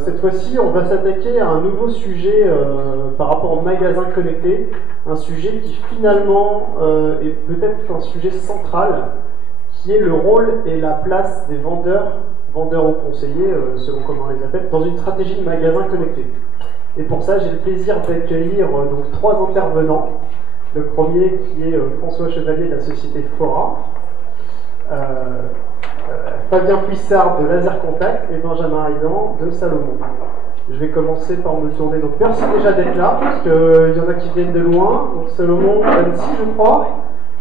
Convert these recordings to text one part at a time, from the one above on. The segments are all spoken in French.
Cette fois-ci, on va s'attaquer à un nouveau sujet par rapport au magasin connecté, un sujet qui finalement est peut-être un sujet central, qui est le rôle et la place des vendeurs ou conseillers, selon comment on les appelle, dans une stratégie de magasin connecté. Et pour ça, j'ai le plaisir d'accueillir donc trois intervenants. Le premier qui est François Chevalier de la société Fora, Fabien Puissard de Laser Contact et Benjamin Aydan de Salomon. Je vais commencer par me tourner. Donc merci déjà d'être là, parce qu'il y en a qui viennent de loin. Donc Salomon, Annecy, je crois,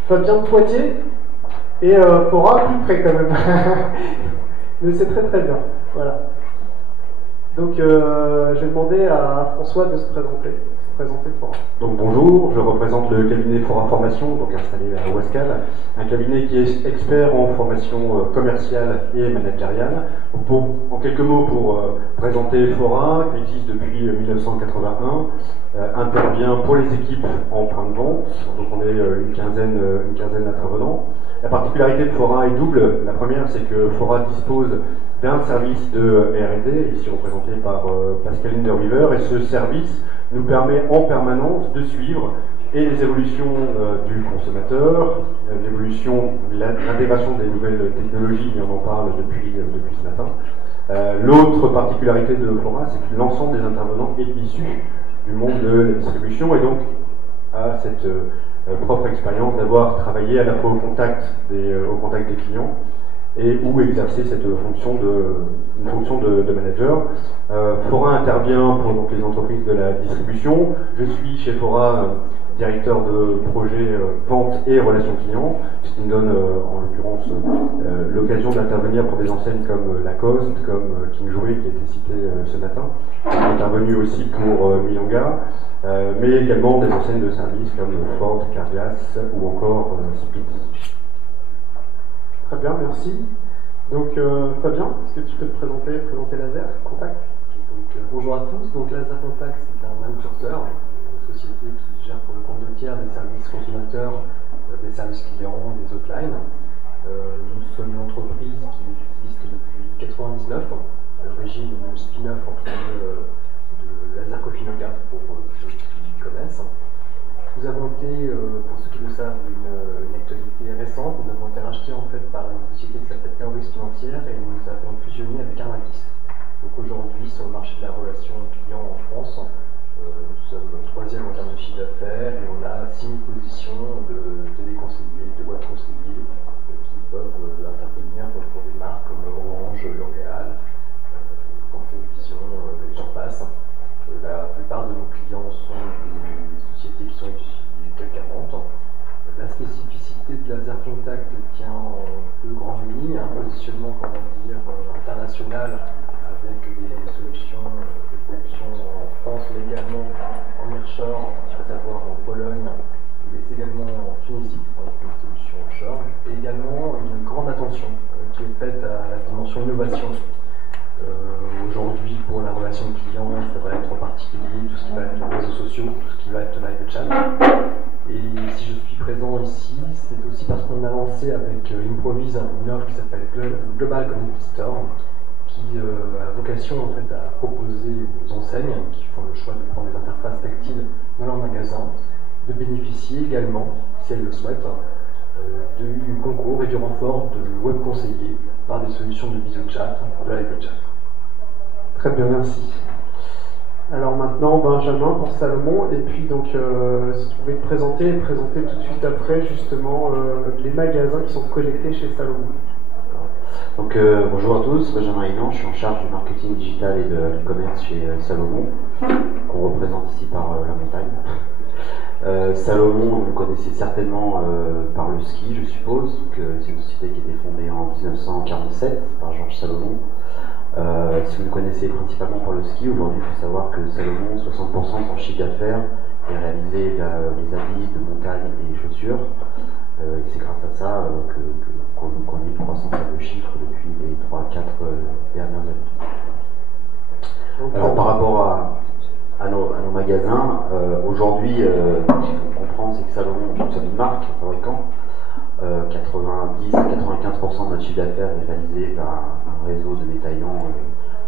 Fabien de Poitiers, et Fora plus près quand même. Mais c'est très très bien. Voilà. Donc je vais demander à François de se présenter. Fora. Donc bonjour, je représente le cabinet Fora Formation, donc installé à Ouascal, un cabinet qui est expert en formation commerciale et managériale. En quelques mots, pour présenter Fora, qui existe depuis 1981, intervient pour les équipes en point de vente, donc on est une quinzaine d'intervenants. La particularité de Fora est double. La première, c'est que Fora dispose d'un service de R&D, ici représenté par Pascaline de River, et ce service nous permet en permanence de suivre et les évolutions du consommateur, l'intégration des nouvelles technologies, et on en parle depuis ce matin. L'autre particularité de Fora, c'est que l'ensemble des intervenants est issu du monde de la distribution et donc a cette propre expérience d'avoir travaillé à la fois au contact des clients et où exercer cette fonction de manager. Fora intervient pour donc, les entreprises de la distribution. Je suis chez Fora directeur de projet vente et relations clients, ce qui me donne en l'occurrence l'occasion d'intervenir pour des enseignes comme Lacoste, comme King Jouet qui a été cité ce matin. Je suis intervenu aussi pour Milanga, mais également des enseignes de services comme Ford, Carglass ou encore Split. Très bien, merci. Donc Fabien, est-ce que tu peux te présenter Laser Contact? Bonjour à tous, donc Laser Contact c'est un incurseur, une société qui gère pour le compte de tiers des services consommateurs, des services clients, des hotlines. Nous sommes une entreprise qui existe depuis 1999, à l'origine d'un spin-off entre de Laser Cofinanga pour ceux qui connaissent. Nous avons été, pour ceux qui le savent, une actualité récente. Nous avons été rachetés en fait par une société qui s'appelle Taoris Financière et nous avons fusionné avec Armatis. Donc aujourd'hui, sur le marché de la relation client en France, nous sommes troisième en termes de chiffre d'affaires et on a 6 000 positions de téléconseillers, de web conseillers qui peuvent intervenir pour des marques comme Orange, L'Oréal, France Télévisions, et j'en passe. La plupart de nos clients sont des sociétés qui sont issues du CAC 40. La spécificité de Laser Contact tient en deux grandes lignes, un positionnement international avec des solutions de production en France, mais également en nearshore, à savoir en Pologne, mais également en Tunisie, avec une solution offshore, et également une grande attention qui est faite à la dimension innovation. Aujourd'hui, pour la relation client, ça va être en particulier tout ce qui va être les réseaux sociaux, tout ce qui va être live chat. Et si je suis présent ici, c'est aussi parce qu'on a lancé avec Improvise une offre qui s'appelle Global Connect Store, qui a vocation en fait à proposer aux enseignes qui font le choix de prendre des interfaces tactiles dans leur magasin, de bénéficier également, si elles le souhaitent, du concours et du renfort de web conseillers par des solutions de visio chat, de live chat. Très bien, merci. Alors maintenant, Benjamin pour Salomon, et puis donc si tu pouvais te présenter tout de suite après justement les magasins qui sont connectés chez Salomon. Donc bonjour à tous, Benjamin Aydan, je suis en charge du marketing digital et du commerce chez Salomon, qu'on représente ici par la montagne. Salomon, vous le connaissez certainement par le ski, je suppose. C'est une société qui a été fondée en 1947 par Georges Salomon. Si vous le connaissez principalement par le ski, aujourd'hui il faut savoir que Salomon, 60% de son chiffre d'affaires est réalisé les habits de montagne et les chaussures. Et c'est grâce à ça qu'on a une croissance de chiffres depuis les 3-4 dernières années. Alors par rapport à nos magasins, aujourd'hui, ce qu'il faut comprendre, c'est que Salomon, nous sommes une marque, un fabricant. 90 à 95% de notre chiffre d'affaires est réalisé par un réseau de détaillants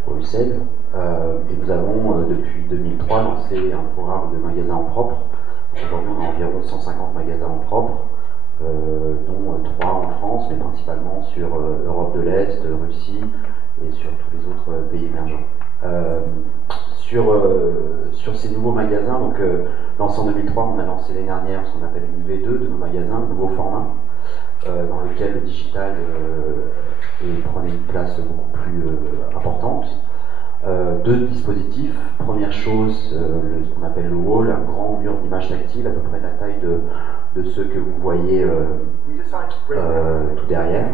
Bruxelles. Et nous avons depuis 2003 lancé un programme de magasins en propre. Aujourd'hui, on a environ 150 magasins en propre, dont 3 en France, mais principalement sur Europe de l'Est, Russie et sur tous les autres pays émergents. Sur ces nouveaux magasins, donc lancé en 2003, on a lancé l'année dernière ce qu'on appelle une V2 de nos magasins, nouveau format, dans lequel le digital prenait une place beaucoup plus importante. 2 dispositifs. Première chose, ce qu'on appelle le wall, un grand mur d'images tactiles, à peu près de la taille de ceux que vous voyez tout derrière.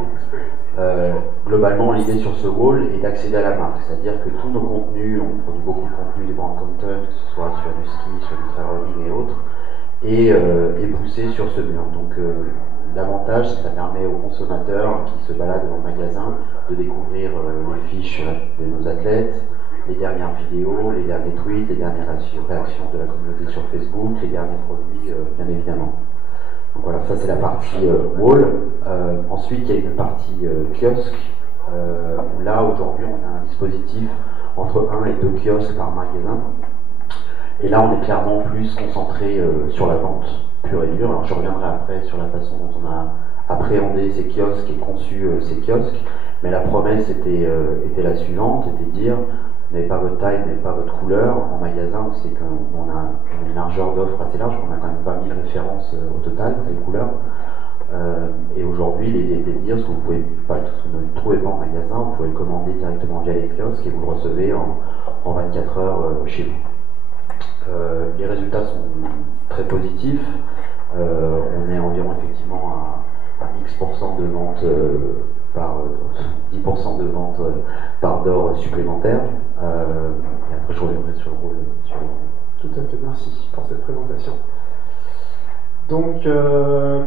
Globalement, l'idée sur ce wall est d'accéder à la marque, c'est-à-dire que tous nos contenus, on produit beaucoup de contenus, des brand content, que ce soit sur du ski, sur du trail et autres, et poussé sur ce mur. Donc l'avantage, c'est que ça permet aux consommateurs qui se baladent dans le magasin de découvrir les fiches de nos athlètes, les dernières vidéos, les derniers tweets, les dernières réactions de la communauté sur Facebook, les derniers produits, bien évidemment. Donc voilà, ça c'est la partie wall. Ensuite, il y a une partie kiosque. Là, aujourd'hui, on a un dispositif entre 1 et 2 kiosques par magasin. Et là, on est clairement plus concentré sur la vente pure et dure. Alors, je reviendrai après sur la façon dont on a appréhendé ces kiosques et conçu ces kiosques. Mais la promesse était la suivante, était de dire: vous n'avez pas votre taille, vous n'avez pas votre couleur. En magasin, on sait qu'on a une largeur d'offres assez large, on a quand même 20 000 références au total, des couleurs. Et aujourd'hui, l'idée était de dire: ce que vous ne trouvez pas en magasin, vous pouvez le commander directement via les kiosques et vous le recevez en 24 heures chez vous. Les résultats sont très positifs. On est environ effectivement à X% de vente par 10% de vente par d'or supplémentaire. Et après, je reviendrai sur le rôle. Tout à fait, merci pour cette présentation. Donc,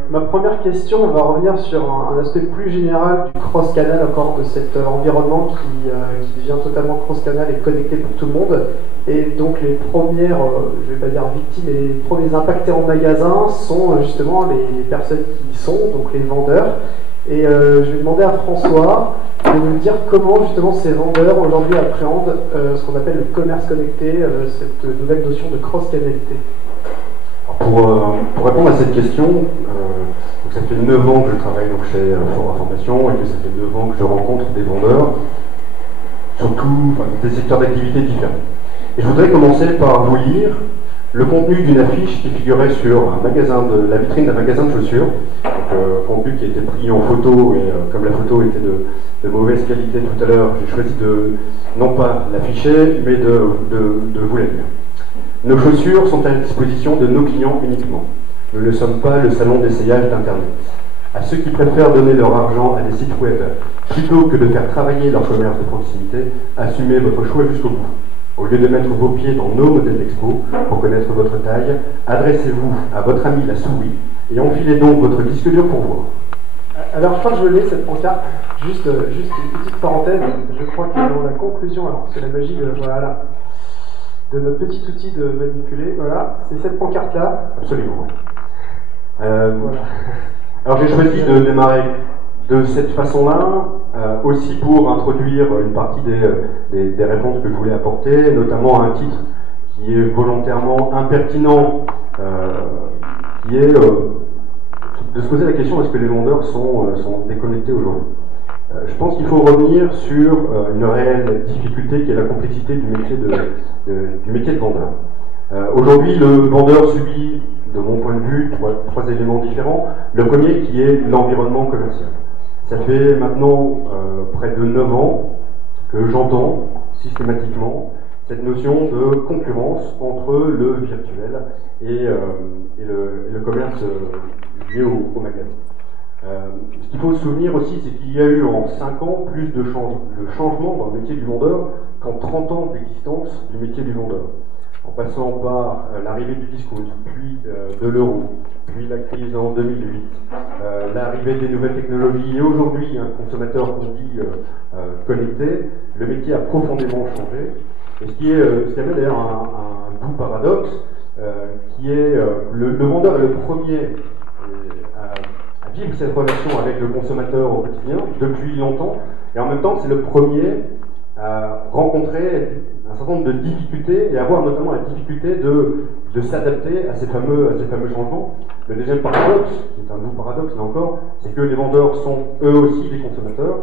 ma première question, on va revenir sur un aspect plus général du cross-canal, encore de cet environnement qui devient totalement cross-canal et connecté pour tout le monde. Et donc, les premières, je ne vais pas dire victimes, mais les premiers impactés en magasin sont justement les personnes qui y sont, donc les vendeurs. Et je vais demander à François de nous dire comment justement ces vendeurs aujourd'hui appréhendent ce qu'on appelle le commerce connecté, cette nouvelle notion de cross-canalité. Pour répondre à cette question, donc ça fait 9 ans que je travaille donc chez Fort Information et que ça fait 9 ans que je rencontre des vendeurs, surtout des secteurs d'activité différents. Et je voudrais commencer par vous lire le contenu d'une affiche qui figurait sur la vitrine d'un magasin de chaussures. Donc, contenu qui a été pris en photo, et comme la photo était de mauvaise qualité tout à l'heure, j'ai choisi de non pas l'afficher, mais de vous la lire. Nos chaussures sont à la disposition de nos clients uniquement. Nous ne sommes pas le salon d'essayage d'Internet. À ceux qui préfèrent donner leur argent à des sites web plutôt que de faire travailler leur commerce de proximité, assumez votre choix jusqu'au bout. Au lieu de mettre vos pieds dans nos modèles d'expo pour connaître votre taille, adressez-vous à votre ami la souris et enfilez donc votre disque dur pour voir. Alors, je crois que je l'ai, cette pancarte. Juste une petite parenthèse. Je crois que dans la conclusion, alors c'est la magie de notre petit outil de manipuler, voilà, c'est cette pancarte-là. Absolument. Voilà. Alors j'ai choisi de démarrer de cette façon-là, aussi pour introduire une partie des réponses que je voulais apporter, notamment un titre qui est volontairement impertinent, qui est de se poser la question: est-ce que les vendeurs sont déconnectés aujourd'hui? Je pense qu'il faut revenir sur une réelle difficulté qui est la complexité du métier de vendeur. Aujourd'hui, le vendeur subit, de mon point de vue, trois éléments différents. Le premier qui est l'environnement commercial. Ça fait maintenant près de 9 ans que j'entends systématiquement cette notion de concurrence entre le virtuel et le commerce lié au magasin. Ce qu'il faut se souvenir aussi, c'est qu'il y a eu en 5 ans plus de changement dans le métier du vendeur qu'en 30 ans d'existence du métier du vendeur. En passant par l'arrivée du discount, puis de l'euro, puis la crise en 2008, l'arrivée des nouvelles technologies, et aujourd'hui un consommateur qu'on dit connecté, le métier a profondément changé. Et ce qui amène d'ailleurs un doux paradoxe, qui est le vendeur est le premier à vivre cette relation avec le consommateur au quotidien depuis longtemps, et en même temps c'est le premier rencontrer un certain nombre de difficultés et avoir notamment la difficulté de s'adapter à ces fameux changements. Le deuxième paradoxe, qui est un nouveau paradoxe là encore, c'est que les vendeurs sont eux aussi des consommateurs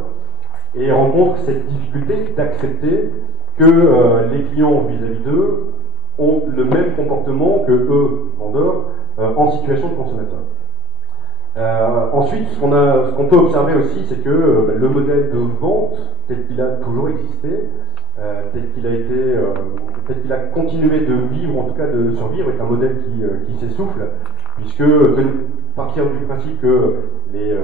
et rencontrent cette difficulté d'accepter que les clients vis-à-vis d'eux ont le même comportement que eux, vendeurs, en situation de consommateur. Ensuite, ce qu'on peut observer aussi, c'est que le modèle de vente, tel qu'il a toujours existé, tel qu'il a continué de vivre, en tout cas de survivre, est un modèle qui s'essouffle, puisque partir du principe que les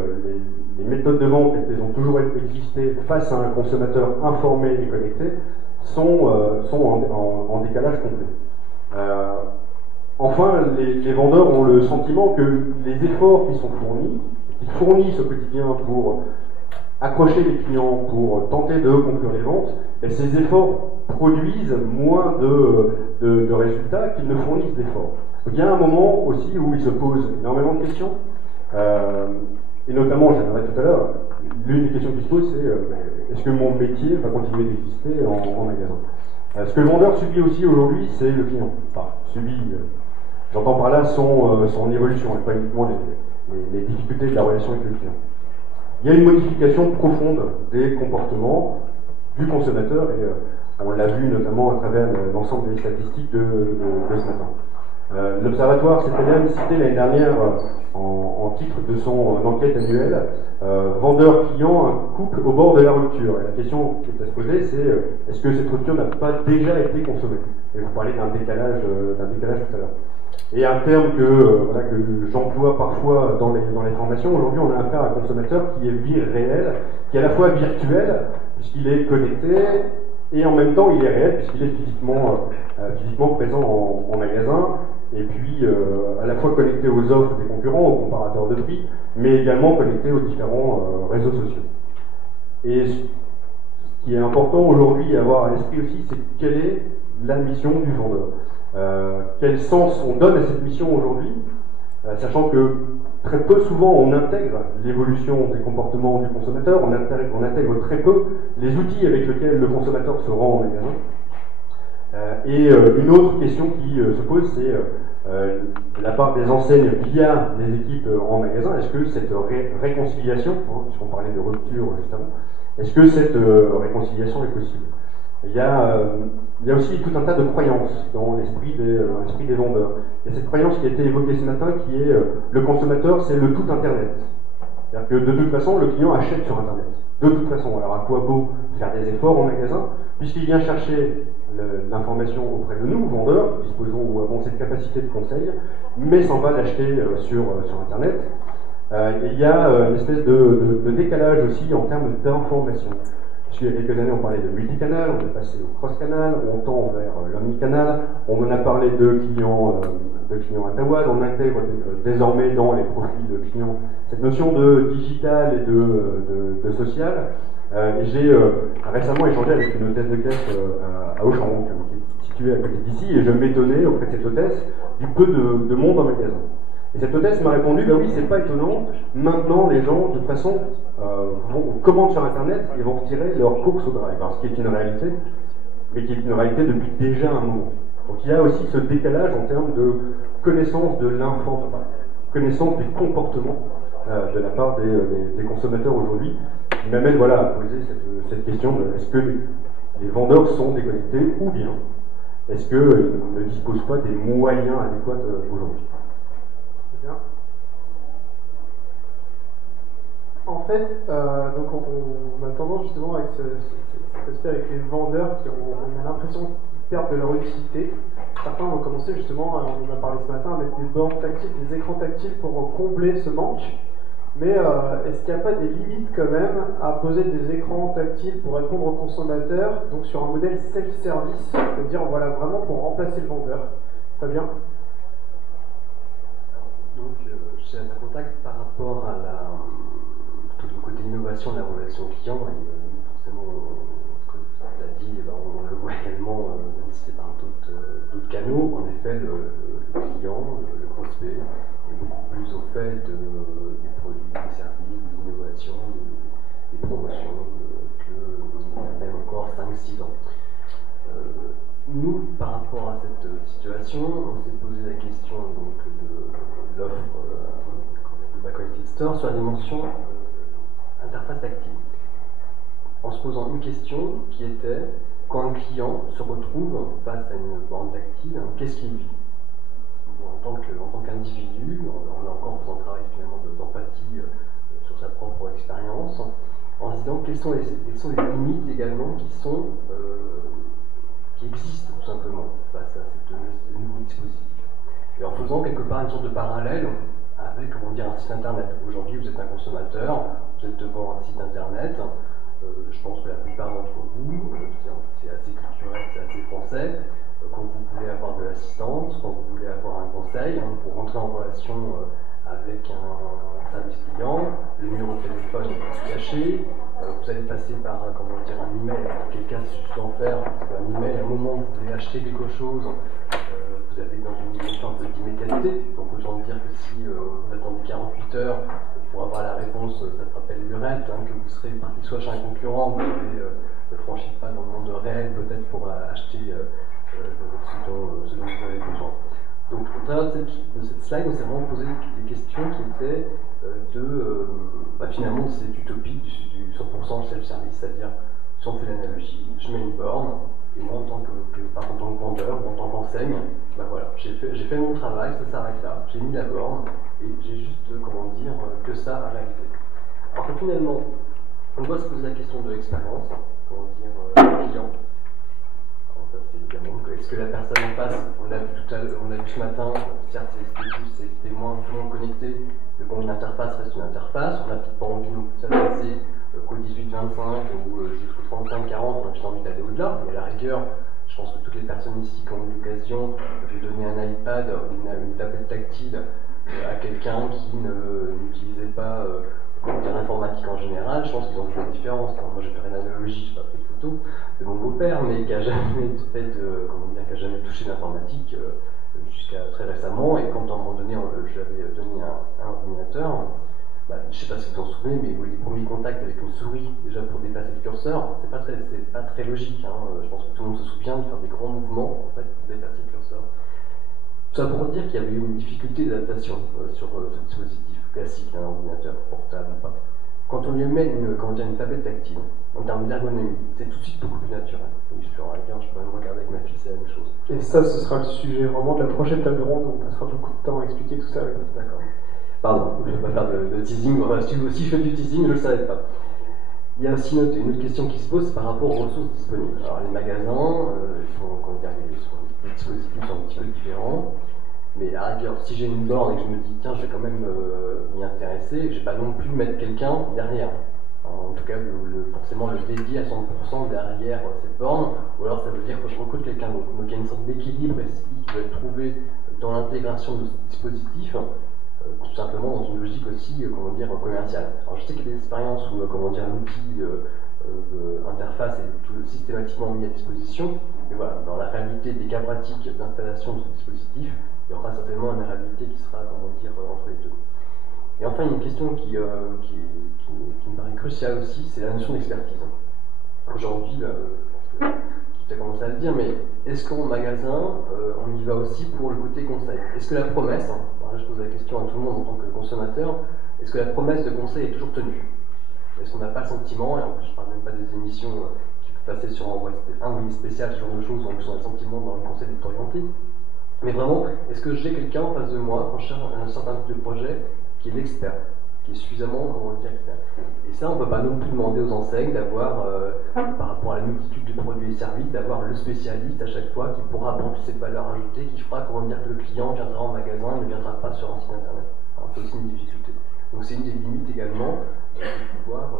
méthodes de vente, elles ont toujours existé face à un consommateur informé et connecté, sont en décalage complet. Enfin, les vendeurs ont le sentiment que les efforts qui sont fournis, qu'ils fournissent au quotidien pour accrocher les clients, pour tenter de conclure les ventes, et ces efforts produisent moins de résultats qu'ils ne fournissent d'efforts. Donc il y a un moment aussi où ils se posent énormément de questions, et notamment, j'en parlerai tout à l'heure, l'une des questions qui se pose, c'est est-ce que mon métier va continuer d'exister en magasin? Ce que le vendeur subit aussi aujourd'hui, c'est le client. Enfin, subit, j'entends par là son évolution, et pas uniquement les difficultés de la relation avec le client. Il y a une modification profonde des comportements du consommateur, et on l'a vu notamment à travers l'ensemble des statistiques de ce matin. L'Observatoire s'était même cité l'année dernière en titre de son enquête annuelle vendeur-client, un couple au bord de la rupture. Et la question qui est à se poser, c'est est-ce que cette rupture n'a pas déjà été consommée? Et vous parlez d'un décalage tout à l'heure. Et un terme que j'emploie parfois dans les formations, aujourd'hui on a affaire à un consommateur qui est réel, qui est à la fois virtuel, puisqu'il est connecté, et en même temps il est réel, puisqu'il est physiquement présent en magasin, et puis à la fois connecté aux offres des concurrents, aux comparateurs de prix, mais également connecté aux différents réseaux sociaux. Et ce qui est important aujourd'hui à avoir à l'esprit aussi, c'est quelle est la mission du vendeur. Quel sens on donne à cette mission aujourd'hui, sachant que très peu souvent on intègre l'évolution des comportements du consommateur, on intègre très peu les outils avec lesquels le consommateur se rend en magasin. Et une autre question qui se pose, c'est de la part des enseignes via les équipes en magasin, est-ce que cette réconciliation, puisqu'on parlait de rupture juste avant, est-ce que cette réconciliation est possible? Il y a aussi tout un tas de croyances dans l'esprit des vendeurs. Il y a cette croyance qui a été évoquée ce matin qui est le consommateur, c'est le tout Internet. C'est-à-dire que de toute façon, le client achète sur Internet. De toute façon, alors à quoi beau faire des efforts en magasin, puisqu'il vient chercher l'information auprès de nous, vendeurs, qui disposons ou avons cette capacité de conseil, mais s'en va l'acheter sur Internet. Et il y a une espèce de décalage aussi en termes d'information. Il y a quelques années, on parlait de multicanal, on est passé au cross-canal, on tend vers l'omnicanal, on en a parlé de clients Antawad, on intègre désormais dans les profils de clients cette notion de digital et de social. Et j'ai récemment échangé avec une hôtesse de caisse à Auchan, qui est située à côté d'ici, et je m'étonnais auprès de cette hôtesse du peu de monde en magasin. Et cette hôtesse m'a répondu, ben oui, c'est pas étonnant, maintenant les gens, de toute façon, commandent sur Internet et vont retirer leur course au drive. Alors, ce qui est une réalité, mais qui est une réalité depuis déjà un moment. Donc il y a aussi ce décalage en termes de connaissance de l'information, connaissance des comportements de la part des consommateurs aujourd'hui, qui m'amène à poser cette question de est-ce que les vendeurs sont déconnectés ou bien est-ce qu'ils ne disposent pas des moyens adéquats aujourd'hui? Bien. En fait, donc on a tendance justement avec cet aspect avec les vendeurs qui on a l'impression qu'ils perdent de leur utilité. Certains ont commencé justement, on en a parlé ce matin, à mettre des bornes tactiles, des écrans tactiles pour combler ce manque. Mais est-ce qu'il n'y a pas des limites quand même à poser des écrans tactiles pour répondre aux consommateurs, donc sur un modèle self-service, c'est-à-dire voilà, vraiment pour remplacer le vendeur? Fabien? Donc, chez Intercontact, par rapport à tout le côté innovation de la relation client, forcément, comme tu l'as dit, on le voit également, même si c'est par d'autres canaux, en effet, le client, le prospect, est beaucoup plus au fait des produits, des services, des innovations, des promotions que même encore 5-10 5, 6 ans. Nous, par rapport à cette situation, on s'est posé la question donc, de l'offre de Global Connected Store sur la dimension interface tactile. En se posant une question qui était, quand un client se retrouve face à une borne tactile, qu'est-ce qu'il vit? En tant qu'individu, on est encore dans un travail finalement d'empathie sur sa propre expérience, en se disant quelles sont les limites également qui existent tout simplement face à ce nouveau dispositif. Et en faisant quelque part une sorte de parallèle avec, un site internet. Aujourd'hui, vous êtes un consommateur, vous êtes devant un site internet. Je pense que la plupart d'entre vous, c'est assez culturel, c'est assez français. Quand vous voulez avoir de l'assistance, quand vous voulez avoir un conseil, pour rentrer en relation avec un service client, le numéro de téléphone est caché, vous allez passer par un email, dans quel cas c'est juste l'enfer, parce qu'un email, à un moment où vous voulez acheter quelque chose, vous avez dans une dimension un peu d'immédiateté, donc autant dire que si vous attendez 48 heures pour avoir la réponse, ça se rappelle l'urette, que vous serez parti soit chez un concurrent, vous ne franchissez pas dans le monde réel peut-être pour acheter ce dont vous avez besoin. Donc, au travers de cette slide, on s'est vraiment posé des questions qui étaient finalement, c'est utopique du 100% self-service, c'est-à-dire, si on fait l'analogie, je mets une borne, et moi, en tant que vendeur, ou en tant qu'enseigne, voilà, j'ai fait mon travail, ça s'arrête là, j'ai mis la borne, et j'ai juste, que ça à réaliser. Alors que finalement, on doit se poser la question de l'expérience, client. Ça, c'est évidemment est-ce que la personne en face, on l'a vu ce matin, certes c'était moins tout le monde connecté, mais bon, une interface reste une interface, on n'a peut-être pas envie de s'adresser qu'au 18-25 ou jusqu'au 35-40, on a juste envie d'aller au-delà, mais à la rigueur, je pense que toutes les personnes ici qui ont eu l'occasion de donner un iPad ou une tablette tactile à quelqu'un qui n'utilisait pas l'informatique en général, je pense qu'ils ont vu la différence. Alors, moi, je vais faire une analogie, je n'ai pas pris de photo de mon beau-père, mais qui n'a jamais touché l'informatique jusqu'à très récemment. Et quand à un moment donné, je lui avais donné un ordinateur, je ne sais pas si vous en souvenez, mais les premiers contacts avec une souris, déjà pour déplacer le curseur, c'est pas très logique. Je pense que tout le monde se souvient de faire des grands mouvements en fait, pour déplacer le curseur. Tout ça pour dire qu'il y avait eu une difficulté d'adaptation sur ce dispositif classique d'un ordinateur portable ou pas. Quand on lui met une tablette tactile, en termes d'ergonomie, c'est tout de suite beaucoup plus naturel. Et je peux même regarder avec ma fille, c'est la même chose. Et ça, ce sera le sujet vraiment de la prochaine table ronde, on passera beaucoup de temps à expliquer tout ça. D'accord. Pardon, je ne vais pas faire de teasing, si je fais du teasing, je ne le savais pas. Il y a aussi une autre question qui se pose par rapport aux ressources disponibles. Alors les magasins, les dispositifs sont un petit peu différents, mais à rigueur, si j'ai une borne et que je me dis tiens, je vais quand même m'y intéresser, je ne vais pas non plus mettre quelqu'un derrière. En tout cas, forcément le dédier à 100% derrière cette borne, ou alors ça veut dire que je recrute quelqu'un d'autre. Donc il y a une sorte d'équilibre ici qui doit être trouvé dans l'intégration de ce dispositif. Tout simplement dans une logique aussi, commerciale. Alors je sais qu'il y a des expériences où, l'outil interface est tout systématiquement mis à disposition, mais voilà, dans la réalité des cas pratiques d'installation de ce dispositif, il y aura certainement une réalité qui sera, entre les deux. Et enfin, une question qui me paraît cruciale aussi, c'est la notion d'expertise. Aujourd'hui, je pense que tu as commencé à le dire, mais est-ce qu'en magasin, on y va aussi pour le côté conseil? Est-ce que la promesse, là je pose la question à tout le monde en tant que consommateur, est-ce que la promesse de conseil est toujours tenue? Est-ce qu'on n'a pas le sentiment, et en plus je ne parle même pas des émissions qui peuvent passer sur un Envoyé spécial, ce genre de choses, donc on a le sentiment dans le conseil d'être orienté, mais vraiment, est-ce que j'ai quelqu'un en face de moi, quand je cherche un certain type de projet, qui est l'expert, qui est suffisamment, expert? Et ça, on ne peut pas non plus demander aux enseignes d'avoir, par rapport à la multitude de produits et services, d'avoir le spécialiste à chaque fois qui pourra apporter cette valeur ajoutée, qui fera, que le client viendra en magasin et ne viendra pas sur un site internet. C'est aussi une difficulté. Donc c'est une des limites également de pouvoir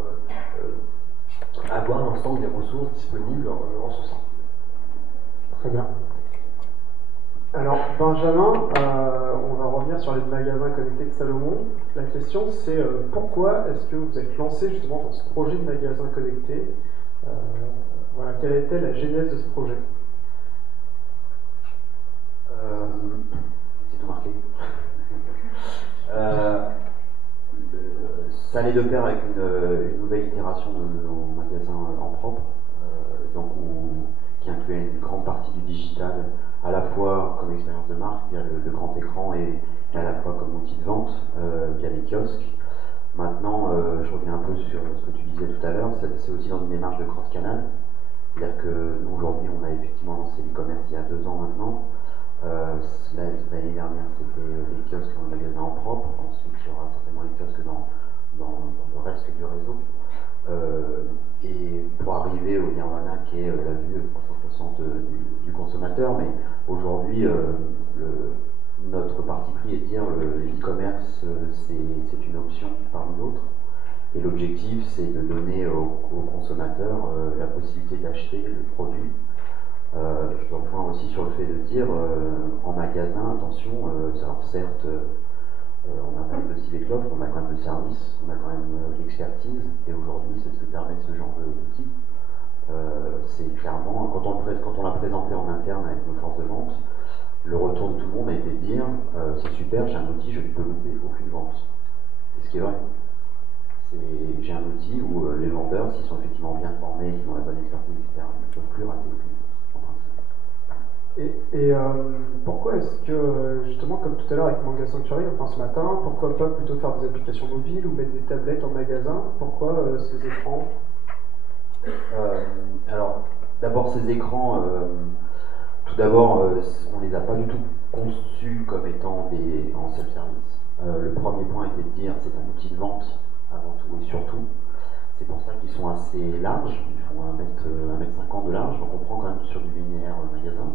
avoir l'ensemble des ressources disponibles en ce sens. Très bien. Alors, Benjamin, on va revenir sur les magasins connectés de Salomon. La question, c'est pourquoi est-ce que vous êtes lancé justement dans ce projet de magasin connecté? Quelle était la genèse de ce projet? C'est tout marqué. Ça allait de pair avec une nouvelle itération de nos magasins en propre. Donc digital à la fois comme expérience de marque via le grand écran et à la fois comme outil de vente via les kiosques. Maintenant, je reviens un peu sur ce que tu disais tout à l'heure, c'est aussi dans une démarche de cross-canal. C'est-à-dire que nous, aujourd'hui, on a effectivement lancé l'e-commerce il y a 2 ans maintenant. L'année dernière, c'était les kiosques dans le magasin en propre. Ensuite, il y aura certainement les kiosques dans le reste du réseau. Et pour arriver au nirvana qui est la vue 360 du consommateur, mais aujourd'hui, notre parti pris est de dire l'e-commerce, c'est une option parmi d'autres. Et l'objectif, c'est de donner aux consommateurs la possibilité d'acheter le produit. Je rejoins aussi sur le fait de dire en magasin, attention, alors certes, on a quand même aussi les l'offre, on a quand même le service, on a quand même l'expertise, et aujourd'hui, c'est ce que permet ce genre d'outil. C'est clairement, quand on l'a présenté en interne avec nos forces de vente, le retour de tout le monde a été de dire c'est super, j'ai un outil, je ne peux louper aucune vente. C'est ce qui est vrai. J'ai un outil où les vendeurs, s'ils sont effectivement bien formés, qu'ils ont la bonne expertise, etc., ne peuvent plus rater aucune vente. Et pourquoi est-ce que, justement, comme tout à l'heure avec Manga Sanctuary, enfin ce matin, pourquoi pas plutôt faire des applications mobiles ou mettre des tablettes en magasin? Pourquoi ces écrans? Alors, d'abord ces écrans, tout d'abord, on ne les a pas du tout conçus comme étant en self-service. Le premier point était de dire c'est un outil de vente avant tout et surtout. C'est pour ça qu'ils sont assez larges, ils font 1m50 de large, donc on prend quand même sur du linéaire magasin.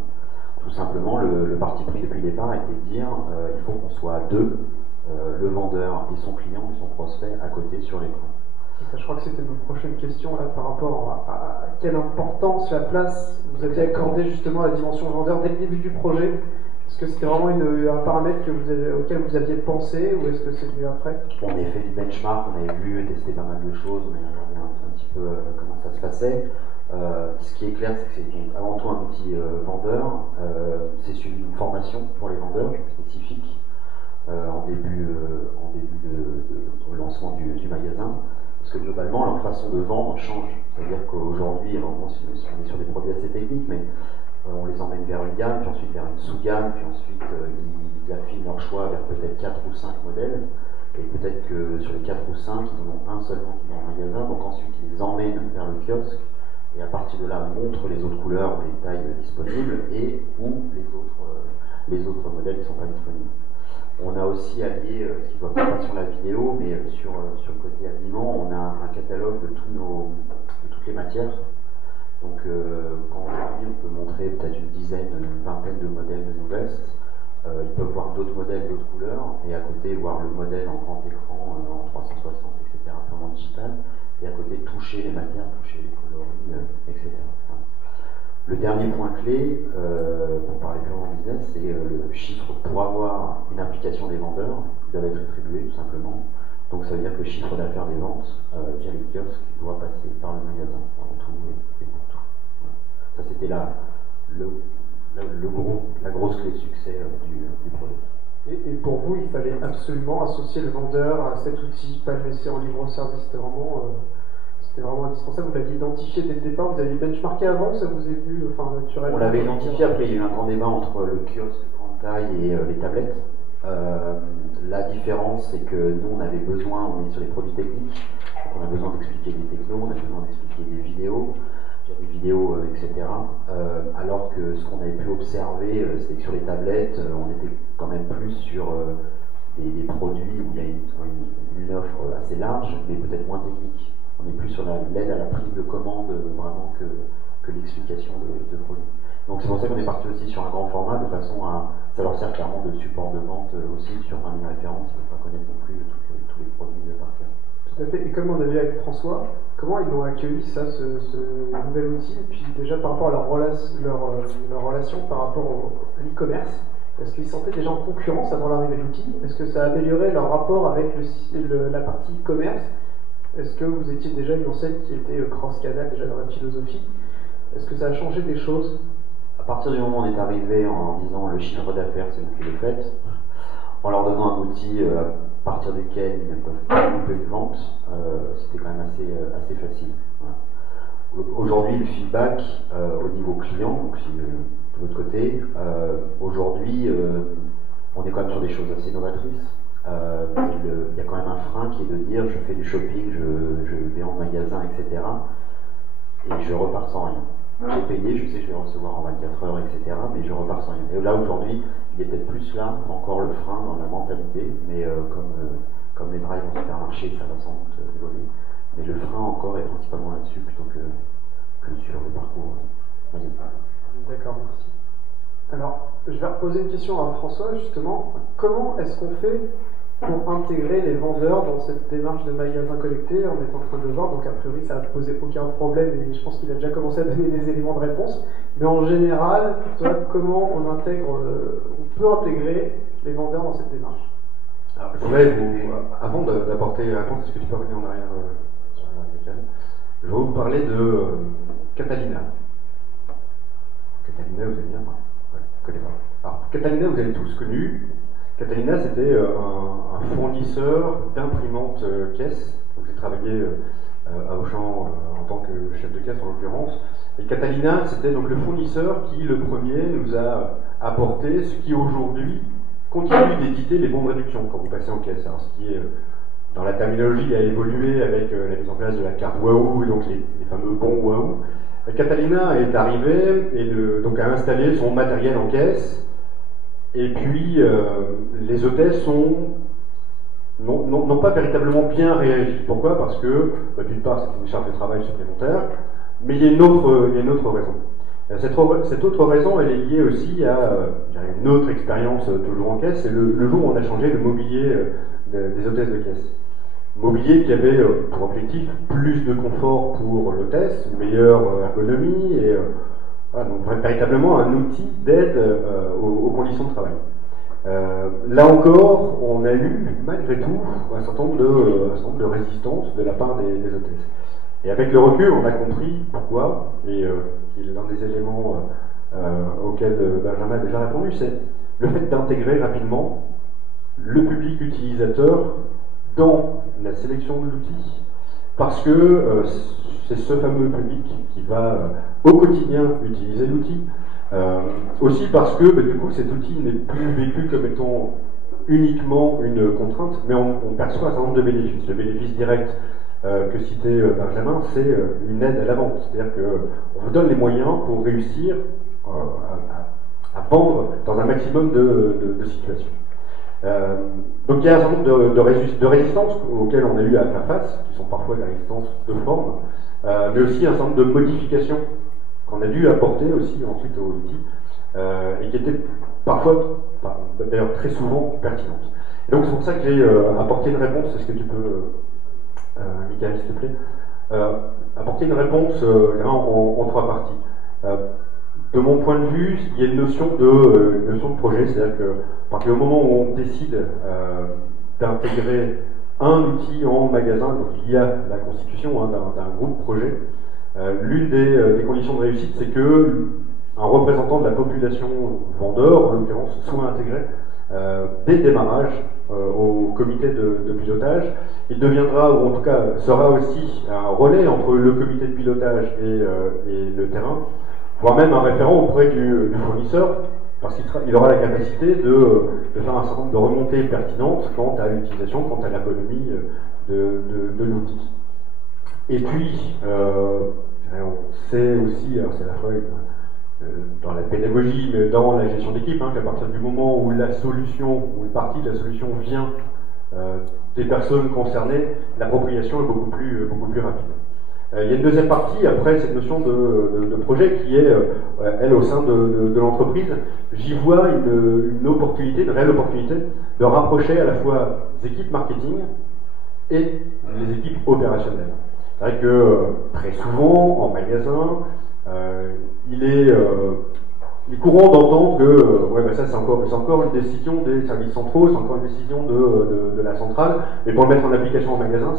Tout simplement, le parti pris depuis le départ était de dire il faut qu'on soit à deux, le vendeur et son client et son prospect à côté sur l'écran. Je crois que c'était ma prochaine question là, par rapport à quelle importance la place vous aviez accordé justement à la dimension vendeur dès le début du projet. Est-ce que c'était vraiment un paramètre auquel vous aviez pensé ou est-ce que c'est venu après? On avait fait du benchmark, on avait vu, testé pas mal de choses, on avait regardé un petit peu comment ça se passait. Ce qui est clair, c'est que c'est avant tout un outil vendeur. C'est suivi d'une formation pour les vendeurs spécifique en début de lancement du magasin. Parce que globalement, leur façon de vendre change. C'est-à-dire qu'aujourd'hui, on est sur des produits assez techniques, mais on les emmène vers une gamme, puis ensuite vers une sous-gamme, puis ensuite ils affinent leur choix vers peut-être 4 ou 5 modèles. Et peut-être que sur les 4 ou 5, ils en ont un seulement qui est en magasin. Donc ensuite, ils les emmènent vers le kiosque. Et à partir de là, montrent les autres couleurs ou les tailles disponibles et ou les autres modèles qui ne sont pas disponibles. On a aussi allié, ce qui ne voit pas sur la vidéo, mais sur le côté habillement, on a un catalogue de toutes les matières. Donc quand aujourd'hui on peut montrer peut-être une dizaine, une vingtaine de modèles de nos vestes, ils peuvent voir d'autres modèles, d'autres couleurs, et à côté voir le modèle en grand écran, en 360, etc., vraiment digital, et à côté toucher les matières, toucher les coloris, etc. Le dernier point clé, pour parler purement business, c'est le chiffre. Pour avoir une application des vendeurs, ils doivent être attribués tout simplement. Donc ça veut dire que le chiffre d'affaires des ventes via les kiosques doit passer par le magasin, avant tout et pour tout. Voilà. Ça c'était la grosse clé de succès du projet. Et pour vous, il fallait absolument associer le vendeur à cet outil, pas le laisser en libre-service, c'était vraiment indispensable. Vous l'aviez identifié dès le départ, vous aviez benchmarké avant, ça vous est vu naturellement? On l'avait identifié, après il y a eu un grand débat entre le kiosque grande taille et les tablettes. La différence, c'est que nous on avait besoin, on est sur les produits techniques, donc on a besoin d'expliquer des technos, on a besoin d'expliquer des vidéos, etc. Alors que ce qu'on avait pu observer, c'est que sur les tablettes, on était quand même plus sur des produits où il y a une offre assez large, mais peut-être moins technique. On est plus sur l'aide à la prise de commande vraiment que l'explication de produits. Donc c'est pour ça qu'on est parti aussi sur un grand format, de façon à... Ça leur sert clairement de support de vente aussi sur une référence, ils ne vont pas connaître non plus tous les produits par cœur. Tout à fait. Et comme on a vu avec François, comment ils ont accueilli ça, ce nouvel outil? Et puis déjà par rapport à leur relation par rapport à l'e-commerce, est-ce qu'ils se sentaient déjà en concurrence avant l'arrivée de l'outil? Est-ce que ça a amélioré leur rapport avec la partie e-commerce? Est-ce que vous étiez déjà une enseigne qui était cross-canal déjà dans la philosophie? Est-ce que ça a changé des choses? À partir du moment où on est arrivé en disant le chiffre d'affaires c'est vous qui le faites, en leur donnant un outil à partir duquel ils ne peuvent pas couper une vente, c'était quand même assez facile. Voilà. Aujourd'hui le feedback au niveau client, donc si de l'autre côté. Aujourd'hui, on est quand même sur des choses assez novatrices. Il y a quand même un frein qui est de dire je fais du shopping, je vais en magasin, etc. Et je repars sans rien. J'ai payé, je sais que je vais recevoir en 24 heures, etc. Mais je repars sans rien. Et là aujourd'hui, il est peut-être plus là, encore le frein dans la mentalité, mais comme les drives en supermarché, ça va sans doute évoluer. Mais le frein encore est principalement là-dessus plutôt que sur le parcours. D'accord, merci. Alors, je vais reposer une question à François, justement. Comment est-ce qu'on fait pour intégrer les vendeurs dans cette démarche de magasin connecté? On est en train de voir, donc a priori ça n'a posé aucun problème et je pense qu'il a déjà commencé à donner des éléments de réponse. Mais en général, toi, comment on peut intégrer les vendeurs dans cette démarche? Alors, je voudrais avant d'apporter la réponse, est-ce que tu peux revenir en arrière sur la Michael? Je vais vous parler de Catalina. Catalina, vous allez bien? Ouais, je connais pas. Alors, Catalina, vous avez tous connu. Catalina, c'était un fournisseur d'imprimantes caisse. Donc, j'ai travaillé à Auchan en tant que chef de caisse, en l'occurrence. Et Catalina, c'était donc le fournisseur qui, le premier, nous a apporté ce qui, aujourd'hui, continue d'éditer les bons de réduction quand vous passez en caisse. Alors, ce qui est, dans la terminologie, a évolué avec la mise en place de la carte Wahoo, et donc les fameux bons Wahoo. Catalina est arrivé et donc a installé son matériel en caisse. Et puis, les hôtesses n'ont pas véritablement bien réagi. Pourquoi? Parce que, d'une part, c'est une charge de travail supplémentaire, mais il y a une autre raison. Cette autre raison, elle est liée aussi à une autre expérience toujours en caisse, c'est le jour où on a changé le mobilier des hôtesses de caisse. Mobilier qui avait pour objectif plus de confort pour l'hôtesse, une meilleure ergonomie, et donc véritablement un outil d'aide aux conditions de travail. Là encore, on a eu malgré tout un certain nombre de résistances de la part des hôtesses. Et avec le recul, on a compris pourquoi, et l'un des éléments auxquels Benjamin a déjà répondu, c'est le fait d'intégrer rapidement le public utilisateur dans la sélection de l'outil, parce que c'est ce fameux public qui va au quotidien utiliser l'outil. Aussi parce que du coup cet outil n'est plus vécu comme étant uniquement une contrainte, mais on perçoit un certain nombre de bénéfices. Le bénéfice direct que citait Benjamin, c'est une aide à la vente, c'est-à-dire qu'on vous donne les moyens pour réussir à vendre dans un maximum de situations. Donc il y a un certain nombre de résistances auxquelles on a eu à faire face, qui sont parfois des résistances de forme, mais aussi un certain nombre de modifications qu'on a dû apporter aussi ensuite aux outils, et qui étaient parfois, d'ailleurs très souvent, pertinentes. Et donc c'est pour ça que j'ai apporté une réponse. Est-ce que tu peux, Michael, s'il te plaît, apporter une réponse en trois parties. De mon point de vue, il y a une notion de projet, c'est-à-dire que à partir du moment où on décide d'intégrer un outil en magasin, donc il y a la constitution d'un groupe projet, l'une des conditions de réussite, c'est que un représentant de la population vendeur, en l'occurrence, soit intégré dès le démarrage au comité de pilotage. Il deviendra, ou en tout cas sera aussi un relais entre le comité de pilotage et le terrain, voire même un référent auprès du fournisseur, parce qu'il aura la capacité de faire un certain nombre de remontées pertinentes quant à l'utilisation, quant à l'ergonomie de l'outil. Et puis, on sait aussi, alors c'est à la fois dans la pédagogie, mais dans la gestion d'équipe, qu'à partir du moment où la solution, ou une partie de la solution vient des personnes concernées, l'appropriation est beaucoup plus rapide. Il y a une deuxième partie, après, cette notion de projet qui est, elle, au sein de l'entreprise. J'y vois une opportunité, une réelle opportunité, de rapprocher à la fois les équipes marketing et les équipes opérationnelles. C'est vrai que très souvent, en magasin, il est courant d'entendre que ça c'est encore une décision des services centraux, c'est encore une décision de la centrale, mais pour le mettre en application en magasin,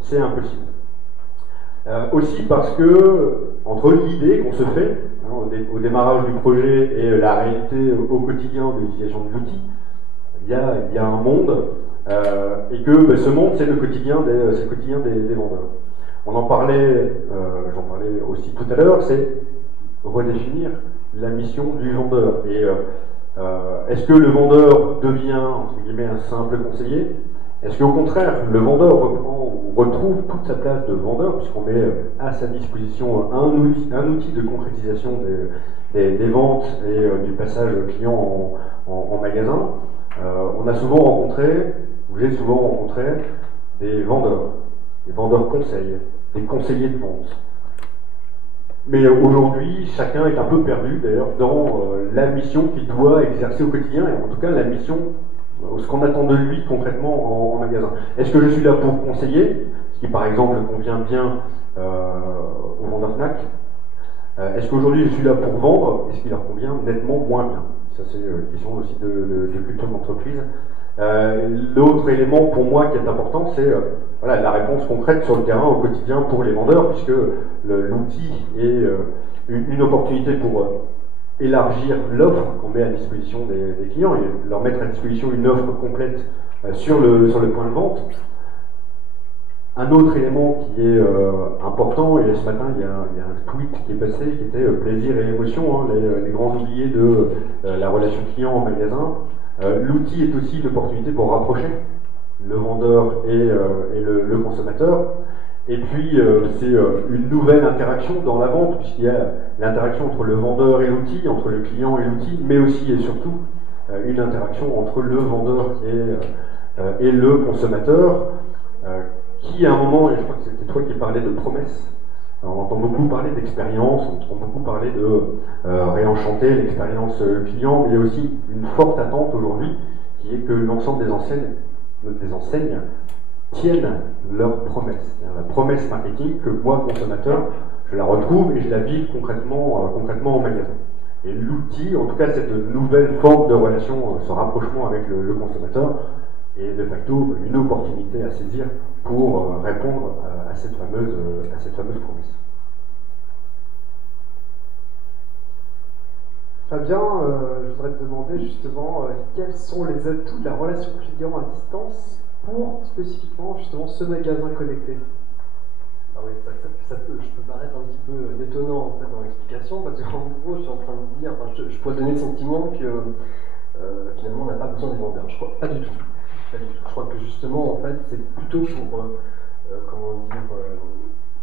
c'est impossible. Aussi parce que, entre l'idée qu'on se fait au démarrage du projet et la réalité au quotidien de l'utilisation de l'outil, il y a un monde, et que ce monde, c'est le quotidien des vendeurs. On en parlait, j'en parlais aussi tout à l'heure, c'est redéfinir la mission du vendeur. Et est-ce que le vendeur devient, entre guillemets, un simple conseiller? Est-ce qu'au contraire, le vendeur retrouve toute sa place de vendeur, puisqu'on met à sa disposition un outil de concrétisation des ventes et du passage client en magasin? On a souvent rencontré, ou j'ai souvent rencontré, des vendeurs conseils, des conseillers de vente. Mais aujourd'hui, chacun est un peu perdu d'ailleurs dans la mission qu'il doit exercer au quotidien, et en tout cas la mission, ce qu'on attend de lui concrètement en magasin. Est-ce que je suis là pour conseiller, ce qui par exemple convient bien aux vendeurs FNAC? Est-ce qu'aujourd'hui je suis là pour vendre, et ce qui leur convient nettement moins bien? Ça c'est une question aussi de culture d'entreprise. L'autre élément pour moi qui est important, c'est voilà, la réponse concrète sur le terrain au quotidien pour les vendeurs, puisque l'outil est une opportunité pour élargir l'offre qu'on met à disposition des clients et leur mettre à disposition une offre complète sur le point de vente. Un autre élément qui est important, et ce matin il y a un tweet qui est passé qui était plaisir et émotion, hein, les grands oubliés de la relation client en magasin. L'outil est aussi une opportunité pour rapprocher le vendeur et le consommateur. Et puis c'est une nouvelle interaction dans la vente, puisqu'il y a l'interaction entre le vendeur et l'outil, entre le client et l'outil, mais aussi et surtout une interaction entre le vendeur et le consommateur, qui à un moment, et je crois que c'était toi qui parlais de promesses, on entend beaucoup parler d'expérience, on entend beaucoup parler de réenchanter l'expérience client, mais il y a aussi une forte attente aujourd'hui qui est que l'ensemble des enseignes tiennent leurs promesses. La promesse marketing que moi, consommateur, je la retrouve et je la vis concrètement en magasin. Et l'outil, en tout cas cette nouvelle forme de relation, ce rapprochement avec le consommateur, est de facto une opportunité à saisir pour répondre à cette fameuse promesse. Fabien, je voudrais te demander justement quels sont les atouts de la relation client à distance pour spécifiquement justement ce magasin connecté. Ah oui, je peux paraître un petit peu détonnant en fait dans l'explication, parce qu'en gros je suis en train de dire, enfin, je pourrais donner le sentiment que finalement on n'a pas besoin des vendeurs. Je crois pas du tout. Je crois que justement en fait c'est plutôt pour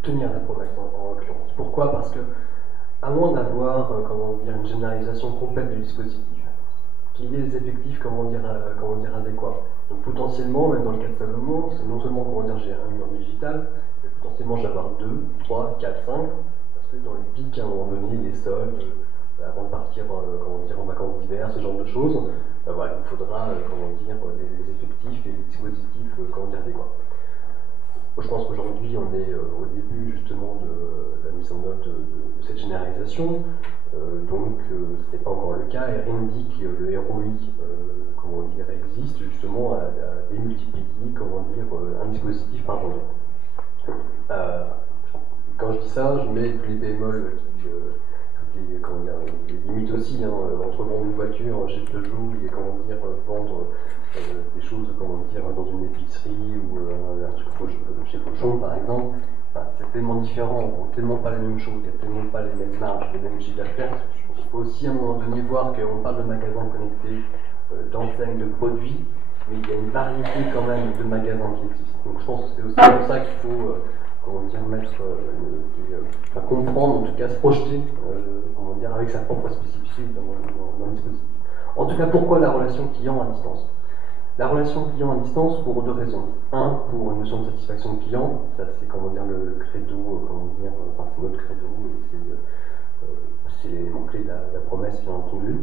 tenir la promesse en l'occurrence. Pourquoi? Parce que à moins d'avoir une généralisation complète du dispositif, qu'il y ait des effectifs adéquats. Donc potentiellement, même dans le cas de Salomon, c'est non seulement j'ai un mur digital, mais potentiellement je vais avoir 2, 3, 4, 5, parce que dans les pics à un moment donné, les soldes, avant de partir en vacances d'hiver, ce genre de choses, voilà, il faudra des effectifs et des dispositifs adéquats. Je pense qu'aujourd'hui on est au début justement de la mise en œuvre de cette généralisation, donc ce n'est pas encore le cas, et rien ne dit que le ROI existe justement à démultiplier un dispositif par vendeur. Quand je dis ça, je mets tous les bémols les limites aussi, entre vendre une voiture chez Peugeot et vendre des choses dans une épicerie ou un truc chez Fauchon par exemple, c'est tellement différent, on ne tellement pas la même chose, il n'y a tellement pas les mêmes marges, les mêmes chiffres d'affaires. Il faut aussi à un moment donné voir qu'on parle de magasins connectés, d'enseignes, de produits, mais il y a une variété quand même de magasins qui existent. Donc je pense que c'est aussi pour ça qu'il faut comprendre, en tout cas se projeter avec sa propre spécificité dans le dispositif. En tout cas, pourquoi la relation client à distance? La relation client à distance pour deux raisons. Un, pour une notion de satisfaction de client, ça c'est le credo, c'est notre credo, c'est les mots-clés de la promesse bien entendu.